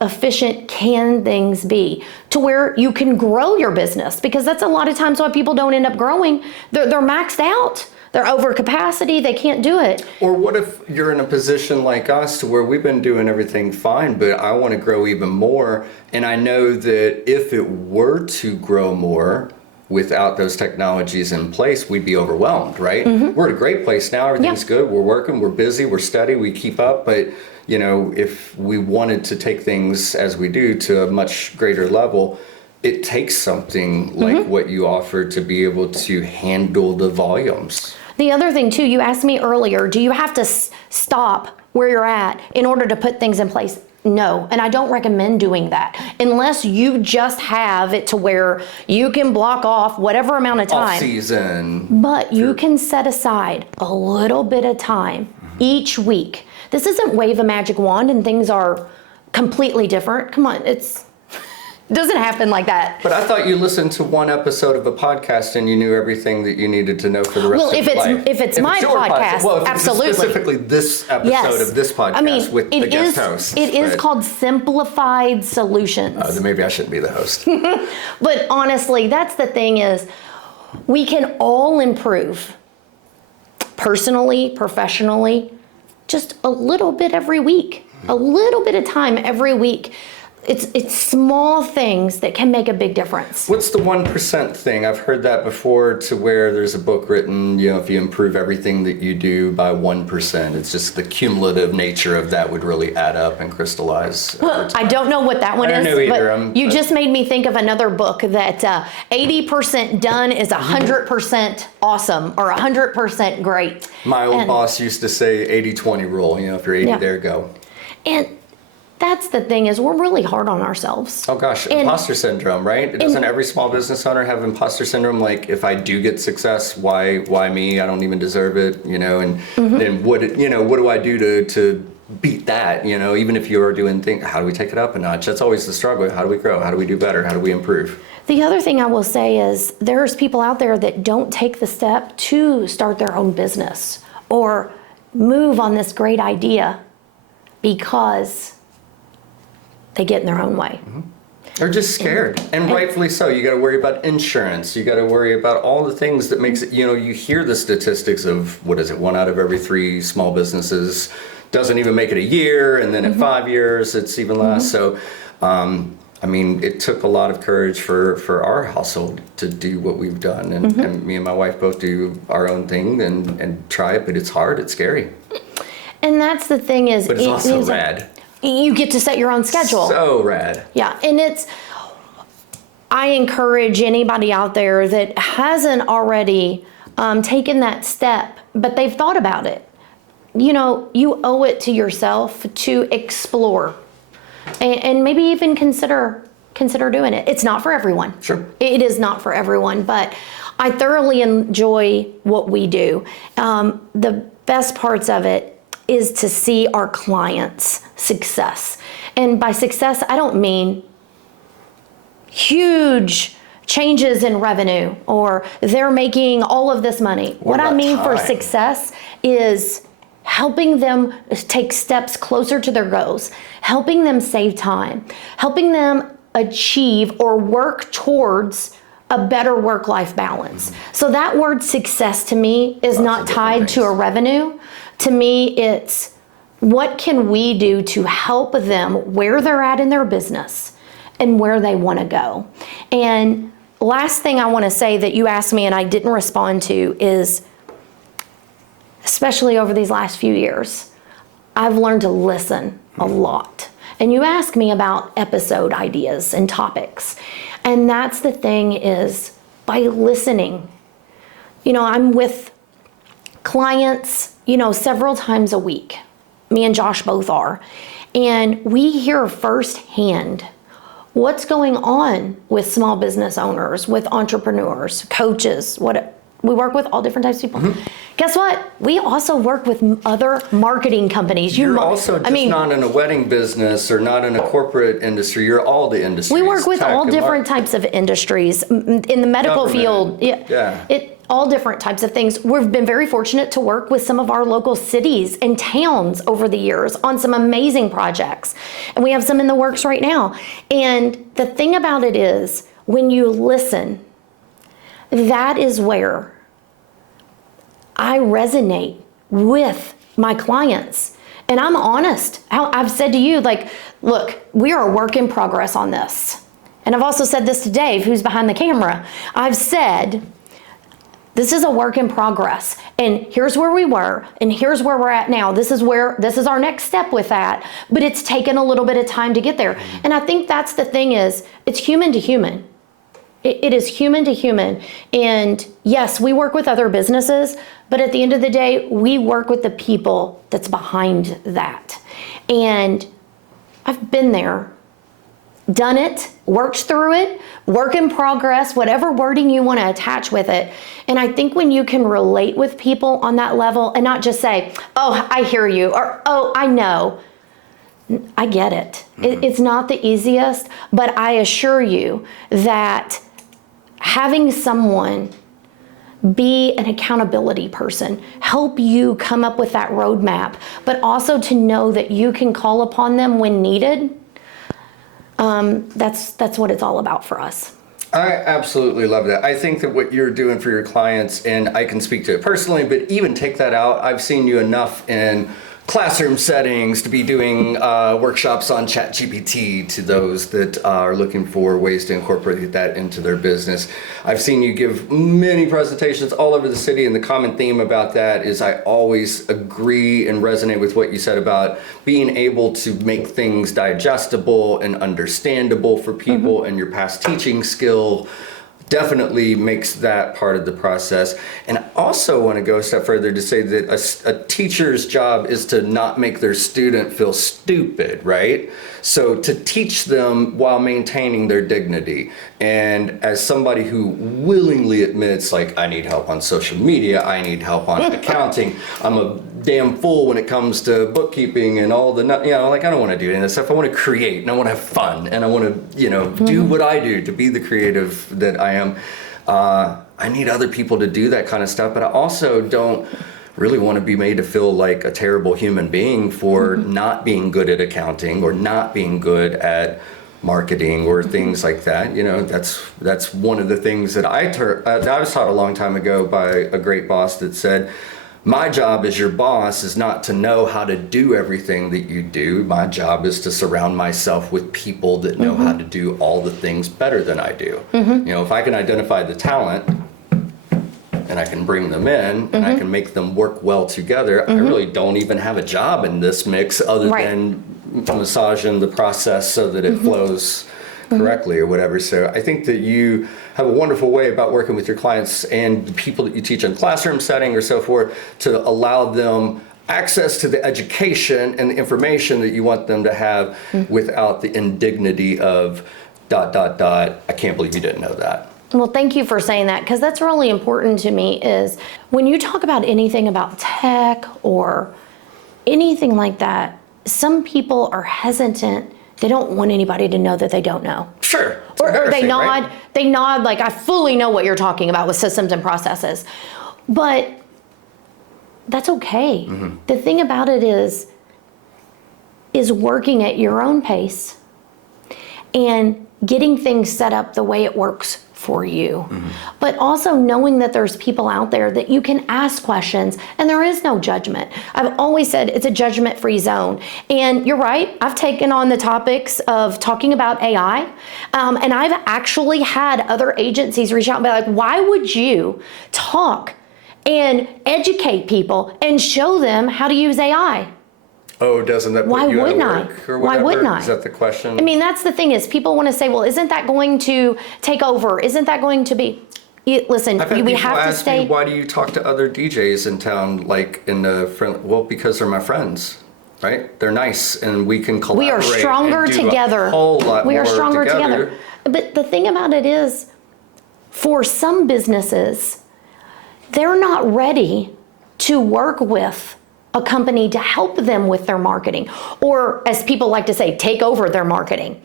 efficient can things be, to where you can grow your business, because that's a lot of times why people don't end up growing. They're maxed out. They're over capacity, they can't do it. Or what if you're in a position like us, to where we've been doing everything fine, but I want to grow even more, and I know that if it were to grow more without those technologies in place, we'd be overwhelmed, right? We're at a great place now, everything's good, we're working, we're busy, we're steady, we keep up, but you know, if we wanted to take things as we do to a much greater level, it takes something like what you offer to be able to handle the volumes. The other thing too, you asked me earlier, do you have to stop where you're at in order to put things in place? No, and I don't recommend doing that unless you just have it to where you can block off whatever amount of time. Off season. But you can set aside a little bit of time each week. This isn't wave a magic wand and things are completely different. Come on, it doesn't happen like that. But I thought you listened to one episode of a podcast and you knew everything that you needed to know for the rest of your life. If it's my podcast, well, if absolutely. It's specifically this episode of this podcast with the guest host. It is called Simplified Solutions. Then maybe I shouldn't be the host. But honestly, that's the thing is, we can all improve personally, professionally, just a little bit every week, a little bit of time every week. It's small things that can make a big difference. What's the 1% thing? I've heard that before, to where there's a book written, if you improve everything that you do by 1%, it's just the cumulative nature of that would really add up and crystallize. I don't know what that one is, know either. but you just made me think of another book that 80% done is 100% awesome or 100% great. My old boss used to say 80-20 rule, if you're 80 there, go. And that's the thing is, we're really hard on ourselves. Oh gosh, imposter syndrome, right? Doesn't every small business owner have imposter syndrome? Like, if I do get success, why me? I don't even deserve it, and then what do I do to beat that? Even if you are doing things, how do we take it up a notch? That's always the struggle. How do we grow? How do we do better? How do we improve? The other thing I will say is, there's people out there that don't take the step to start their own business or move on this great idea because they get in their own way. They're just scared, and rightfully so. You got to worry about insurance. You got to worry about all the things that makes it, you hear the statistics of, 1 out of every 3 small businesses doesn't even make it a year, and then at 5 years, it's even less. So, it took a lot of courage for our household to do what we've done, and me and my wife both do our own thing and try it, but it's hard, it's scary. And that's the thing is, but it's also rad. You get to set your own schedule. So rad. Yeah, and I encourage anybody out there that hasn't already taken that step, but they've thought about it. You owe it to yourself to explore and maybe even consider doing it. It's not for everyone. Sure. It is not for everyone, but I thoroughly enjoy what we do. The best parts of it is to see our clients' success. And by success, I don't mean huge changes in revenue or they're making all of this money. What I mean for success is helping them take steps closer to their goals, helping them save time, helping them achieve or work towards a better work-life balance. So that word success to me is not tied to a revenue. To me, it's what can we do to help them where they're at in their business and where they want to go. And last thing I want to say that you asked me and I didn't respond to is, especially over these last few years, I've learned to listen a lot. And you ask me about episode ideas and topics. And that's the thing is, by listening, I'm with clients, several times a week. Me and Josh both are. And we hear firsthand what's going on with small business owners, with entrepreneurs, coaches, we work with all different types of people. Guess what? We also work with other marketing companies. You're also not in a wedding business or not in a corporate industry. You're all the industries. We work with all different types of industries in the medical field. All different types of things. We've been very fortunate to work with some of our local cities and towns over the years on some amazing projects. And we have some in the works right now. And the thing about it is, when you listen, that is where I resonate with my clients. And I'm honest. I've said to you, look, we are a work in progress on this. And I've also said this to Dave, who's behind the camera. I've said, this is a work in progress, and here's where we were, and here's where we're at now. This is our next step with that, but it's taken a little bit of time to get there. And I think that's the thing is, it's human to human. It is human to human. And yes, we work with other businesses, but at the end of the day, we work with the people that's behind that. And I've been there, done it, worked through it, work in progress, whatever wording you want to attach with it. And I think when you can relate with people on that level and not just say, oh, I hear you, or oh, I know. I get it. It's not the easiest, but I assure you that having someone be an accountability person, help you come up with that roadmap, but also to know that you can call upon them when needed, that's what it's all about for us. I absolutely love that. I think that what you're doing for your clients, and I can speak to it personally, but even take that out, I've seen you enough in classroom settings to be doing workshops on ChatGPT to those that are looking for ways to incorporate that into their business. I've seen you give many presentations all over the city, and the common theme about that is I always agree and resonate with what you said about being able to make things digestible and understandable for people, and your past teaching skill definitely makes that part of the process. And I also want to go a step further to say that a teacher's job is to not make their student feel stupid, right? So to teach them while maintaining their dignity. And as somebody who willingly admits, like, I need help on social media, I need help on accounting, I'm a damn fool when it comes to bookkeeping and all the, like, I don't want to do any of that stuff. I want to create and I want to have fun and I want to, do what I do to be the creative that I am. I need other people to do that kind of stuff, but I also don't really want to be made to feel like a terrible human being for not being good at accounting or not being good at marketing or things like that. That's one of the things that I was taught a long time ago by a great boss that said, my job as your boss is not to know how to do everything that you do. My job is to surround myself with people that know how to do all the things better than I do. If I can identify the talent and I can bring them in and I can make them work well together, I really don't even have a job in this mix other than massaging the process so that it flows correctly or whatever. So I think that you have a wonderful way about working with your clients and the people that you teach in classroom setting or so forth to allow them access to the education and the information that you want them to have without the indignity of ... I can't believe you didn't know that. Well, thank you for saying that, because that's really important to me. Is when you talk about anything about tech or anything like that, some people are hesitant. They don't want anybody to know that they don't know. Sure. Or they nod, right? They nod like, I fully know what you're talking about with systems and processes. But that's okay. The thing about it is working at your own pace and getting things set up the way it works for you. But also knowing that there's people out there that you can ask questions and there is no judgment. I've always said it's a judgment-free zone. And you're right, I've taken on the topics of talking about AI. And I've actually had other agencies reach out and be like, why would you talk and educate people and show them how to use AI? Oh, doesn't that put you out of work or whatever? Why wouldn't I? Is that the question? I mean, that's the thing is people want to say, well, isn't that going to take over? Isn't that going to be... Listen, we have to stay... Me, why do you talk to other DJs in town, like in the friend? Well, because they're my friends, right? They're nice and we can collaborate. We are stronger and do together. A whole lot we are more stronger together. But the thing about it is, for some businesses, they're not ready to work with a company to help them with their marketing, or as people like to say, take over their marketing.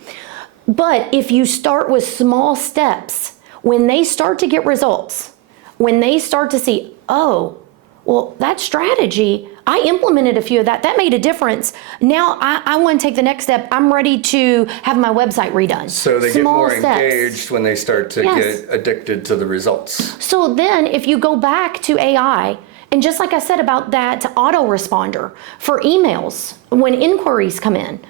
But if you start with small steps, when they start to get results, when they start to see, oh, well, that strategy, I implemented a few of that made a difference. Now I want to take the next step. I'm ready to have my website redone. So they get more engaged when they start to get addicted to the results. So then if you go back to AI, and just like I said about that autoresponder for emails, when inquiries come in,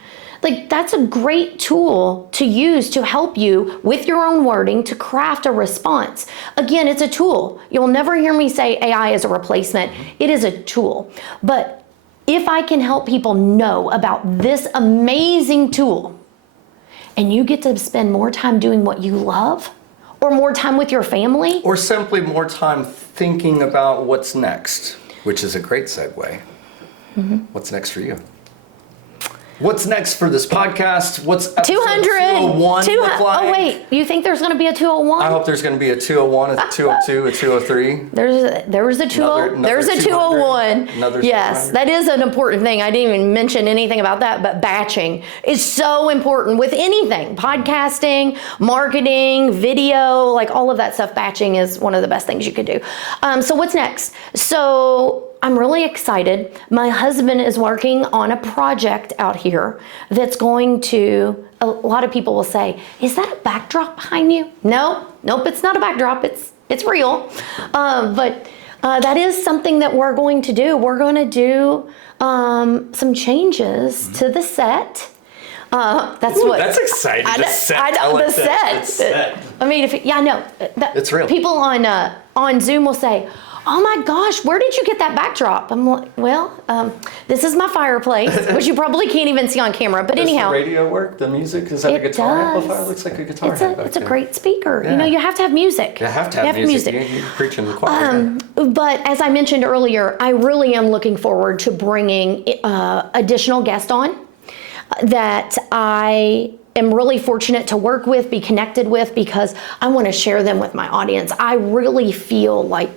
like that's a great tool to use to help you with your own wording to craft a response. Again, it's a tool. You'll never hear me say AI is a replacement. It is a tool. But if I can help people know about this amazing tool and you get to spend more time doing what you love or more time with your family. Or simply more time thinking about what's next, which is a great segue. What's next for you? What's next for this podcast? What's episode 201 look like? Oh, wait. You think there's going to be a 201? I hope there's going to be a 201, a 202, a 203. There was a 20. There's a 201. Yes, that is an important thing. I didn't even mention anything about that, but batching is so important with anything. Podcasting, marketing, video, like all of that stuff. Batching is one of the best things you could do. So what's next? So I'm really excited. My husband is working on a project out here that's going to, a lot of people will say, is that a backdrop behind you? Nope, it's not a backdrop, it's real. But that is something that we're going to do. We're going to do some changes to the set. That's exciting. The set. I mean, it's real. People on Zoom will say, oh my gosh, where did you get that backdrop? I'm like, well, this is my fireplace, which you probably can't even see on camera. But anyhow. Does the radio work? The music? Is that a guitar amplifier? It looks like a guitar. It's a great speaker. Yeah. You have to have music. You have to have music. You're preaching the choir. But as I mentioned earlier, I really am looking forward to bringing additional guests on that I am really fortunate to work with, be connected with, because I want to share them with my audience. I really feel like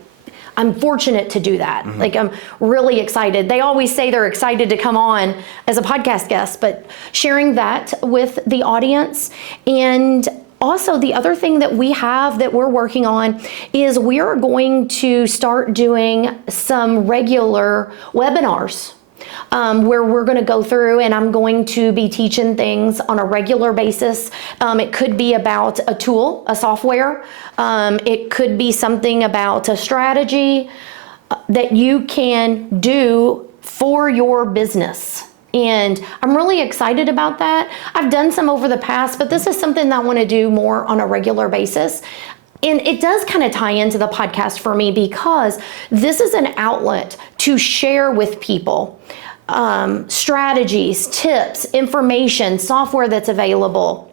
I'm fortunate to do that. Like, I'm really excited. They always say they're excited to come on as a podcast guest, but sharing that with the audience. And also the other thing that we're working on is we are going to start doing some regular webinars. Where we're going to go through and I'm going to be teaching things on a regular basis. It could be about a tool, a software. It could be something about a strategy that you can do for your business. And I'm really excited about that. I've done some over the past, but this is something that I want to do more on a regular basis. And it does kind of tie into the podcast for me because this is an outlet to share with people strategies, tips, information, software that's available,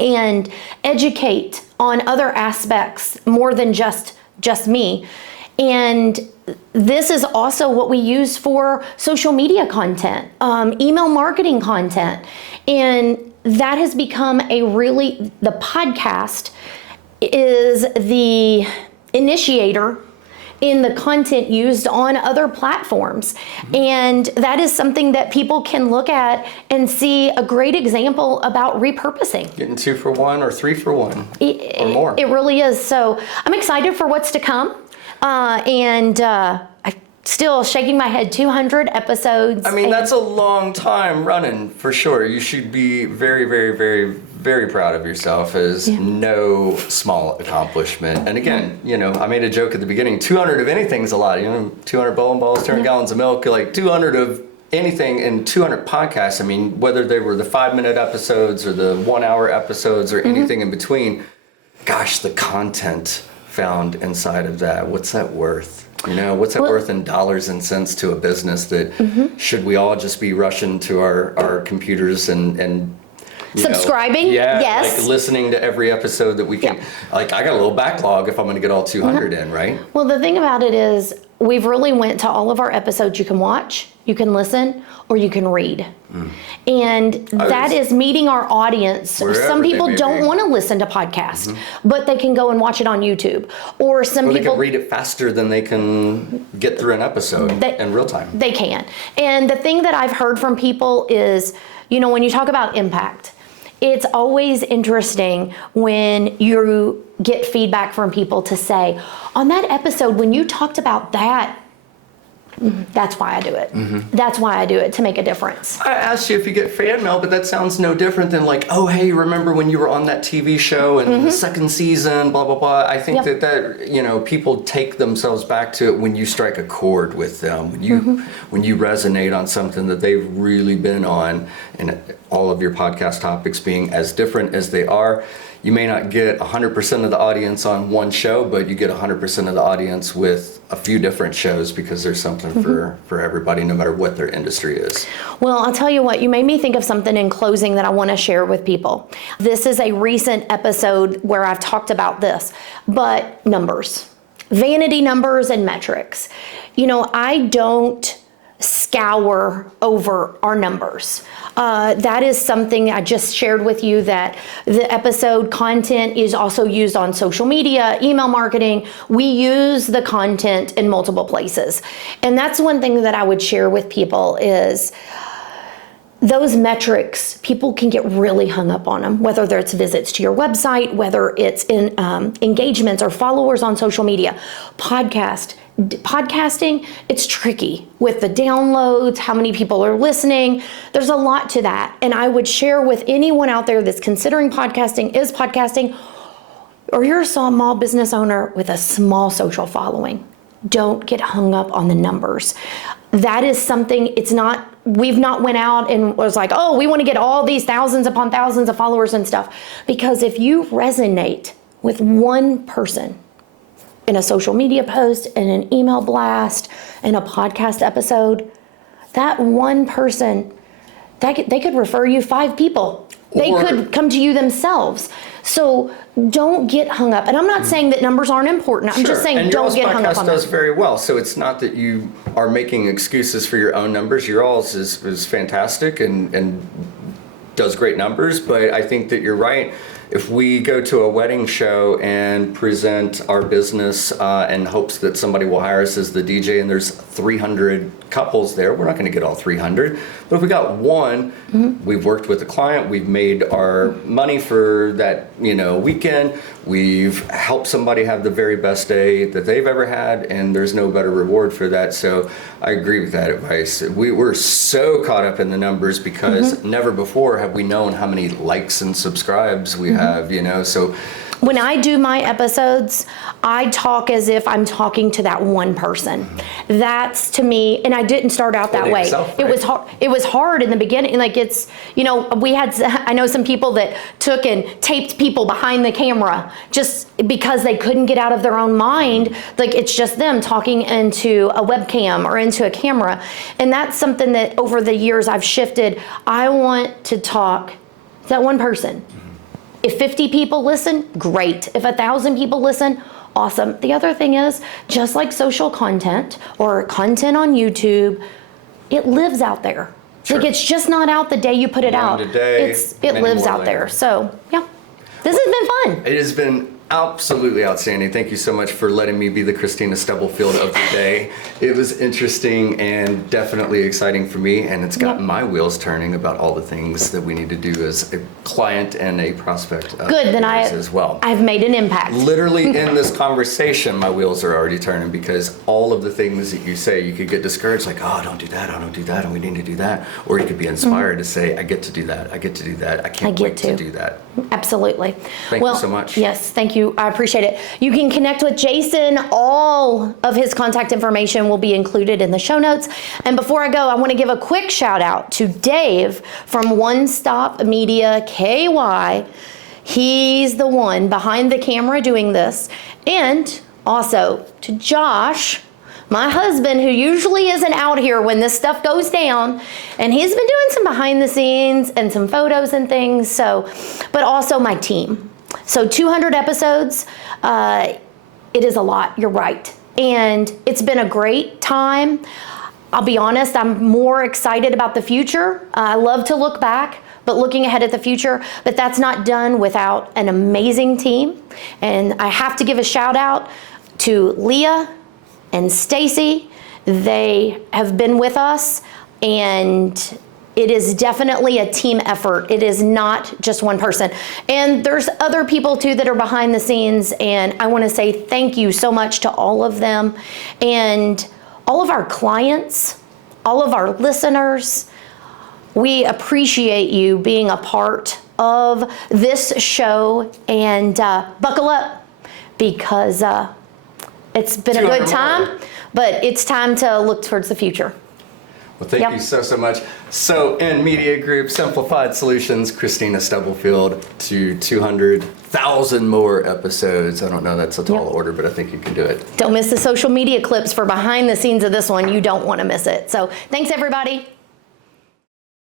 and educate on other aspects more than just me. And this is also what we use for social media content, email marketing content. And that has become the podcast is the initiator in the content used on other platforms. And that is something that people can look at and see a great example about repurposing. Getting 2 for 1 or 3 for 1 or more. It really is. So I'm excited for what's to come. And I'm still shaking my head, 200 episodes. I mean, that's a long time running for sure. You should be very, very, very, very proud of yourself as no small accomplishment. And again, I made a joke at the beginning, 200 of anything is a lot. 200 bowling balls, 200 gallons of milk, like 200 of anything and 200 podcasts. I mean, whether they were the 5-minute episodes or the 1-hour episodes or anything in between, gosh, the content found inside of that, what's that worth? What's that worth in dollars and cents to a business that should we all just be rushing to our computers and subscribing? Yes. Like listening to every episode that we can. Like, I got a little backlog if I'm going to get all 200 in, right? Well, the thing about it is we've really went to all of our episodes. You can watch, you can listen, or you can read. And that is meeting our audience. Some people don't want to listen to podcasts, but they can go and watch it on YouTube. Or people they can read it faster than they can get through an episode in real time. They can. And the thing that I've heard from people is, when you talk about impact, it's always interesting when you get feedback from people to say, on that episode, when you talked about that, that's why I do it. That's why I do it, to make a difference. I asked you if you get fan mail, but that sounds no different than like, oh, hey, remember when you were on that TV show in the second season, blah, blah, blah. I think that people take themselves back to it when you strike a chord with them, when you resonate on something that they've really been on. And all of your podcast topics being as different as they are. You may not get 100% of the audience on one show, but you get 100% of the audience with a few different shows, because there's something for everybody, no matter what their industry is. Well, I'll tell you what, you made me think of something in closing that I want to share with people. This is a recent episode where I've talked about this, but numbers, vanity numbers and metrics. You know, I don't scour over our numbers. That is something I just shared with you, that the episode content is also used on social media, email marketing. We use the content in multiple places. And that's one thing that I would share with people is those metrics, people can get really hung up on them, whether it's visits to your website, whether it's in engagements or followers on social media. Podcasting, it's tricky with the downloads, how many people are listening. There's a lot to that. And I would share with anyone out there that's considering podcasting, or you're a small business owner with a small social following. Don't get hung up on the numbers. That is something, we've not went out and was like, oh, we want to get all these thousands upon thousands of followers and stuff. Because if you resonate with one person in a social media post, in an email blast, in a podcast episode, that one person, they could refer you 5 people. They could come to you themselves. So don't get hung up. And I'm not saying that numbers aren't important. I'm just saying don't get hung up on them. And your all's podcast does very well. So it's not that you are making excuses for your own numbers. Your all's is fantastic and does great numbers. But I think that you're right. If we go to a wedding show and present our business in hopes that somebody will hire us as the DJ, and there's 300 couples there, we're not going to get all 300. But if we got one, we've worked with the client, we've made our money for that weekend, we've helped somebody have the very best day that they've ever had, and there's no better reward for that. So I agree with that advice. We're so caught up in the numbers because never before have we known how many likes and subscribes we have, so when I do my episodes, I talk as if I'm talking to that one person. That's to me, and I didn't start out that way. Yourself, right? It was hard. It was hard in the beginning. Like I know some people that took and taped people behind the camera just because they couldn't get out of their own mind. Like it's just them talking into a webcam or into a camera. And that's something that over the years I've shifted. I want to talk to that one person. If 50 people listen, great. If 1,000 people listen, awesome. The other thing is, just like social content or content on YouTube, it lives out there. Sure. Like it's just not out the day you put it out. It lives out there. So yeah, this has been fun. It has been absolutely outstanding. Thank you so much for letting me be the Kristina Stubblefield of the day. It was interesting and definitely exciting for me, and it's got my wheels turning about all the things that we need to do as a client and a prospect. Good, then as well. I've made an impact. Literally in this conversation, my wheels are already turning, because all of the things that you say, you could get discouraged, like, oh, don't do that, and we need to do that. Or you could be inspired to say, I get to do that, I can't wait to do that. Absolutely. Thank you so much. Yes, thank you. I appreciate it. You can connect with Jason. All of his contact information will be included in the show notes. And before I go, I want to give a quick shout out to Dave from One Stop Media KY. He's the one behind the camera doing this. And also to Josh, my husband, who usually isn't out here when this stuff goes down, and he's been doing some behind the scenes and some photos and things. So, but also my team. So 200 episodes, it is a lot, you're right. And it's been a great time. I'll be honest, I'm more excited about the future. I love to look back, but looking ahead at the future, but that's not done without an amazing team. And I have to give a shout out to Leah and Stacy. They have been with us, and it is definitely a team effort. It is not just one person. And there's other people too that are behind the scenes, and I want to say thank you so much to all of them, and all of our clients, all of our listeners. We appreciate you being a part of this show, and buckle up, because it's been a good time, but it's time to look towards the future. Well, thank Yep. you so much. So in Media Group, Simplified Solutions, Kristina Stubblefield, to 200,000 more episodes. I don't know, that's a tall Yep. order, but I think you can do it. Don't miss the social media clips for behind the scenes of this one. You don't want to miss it. So thanks, everybody.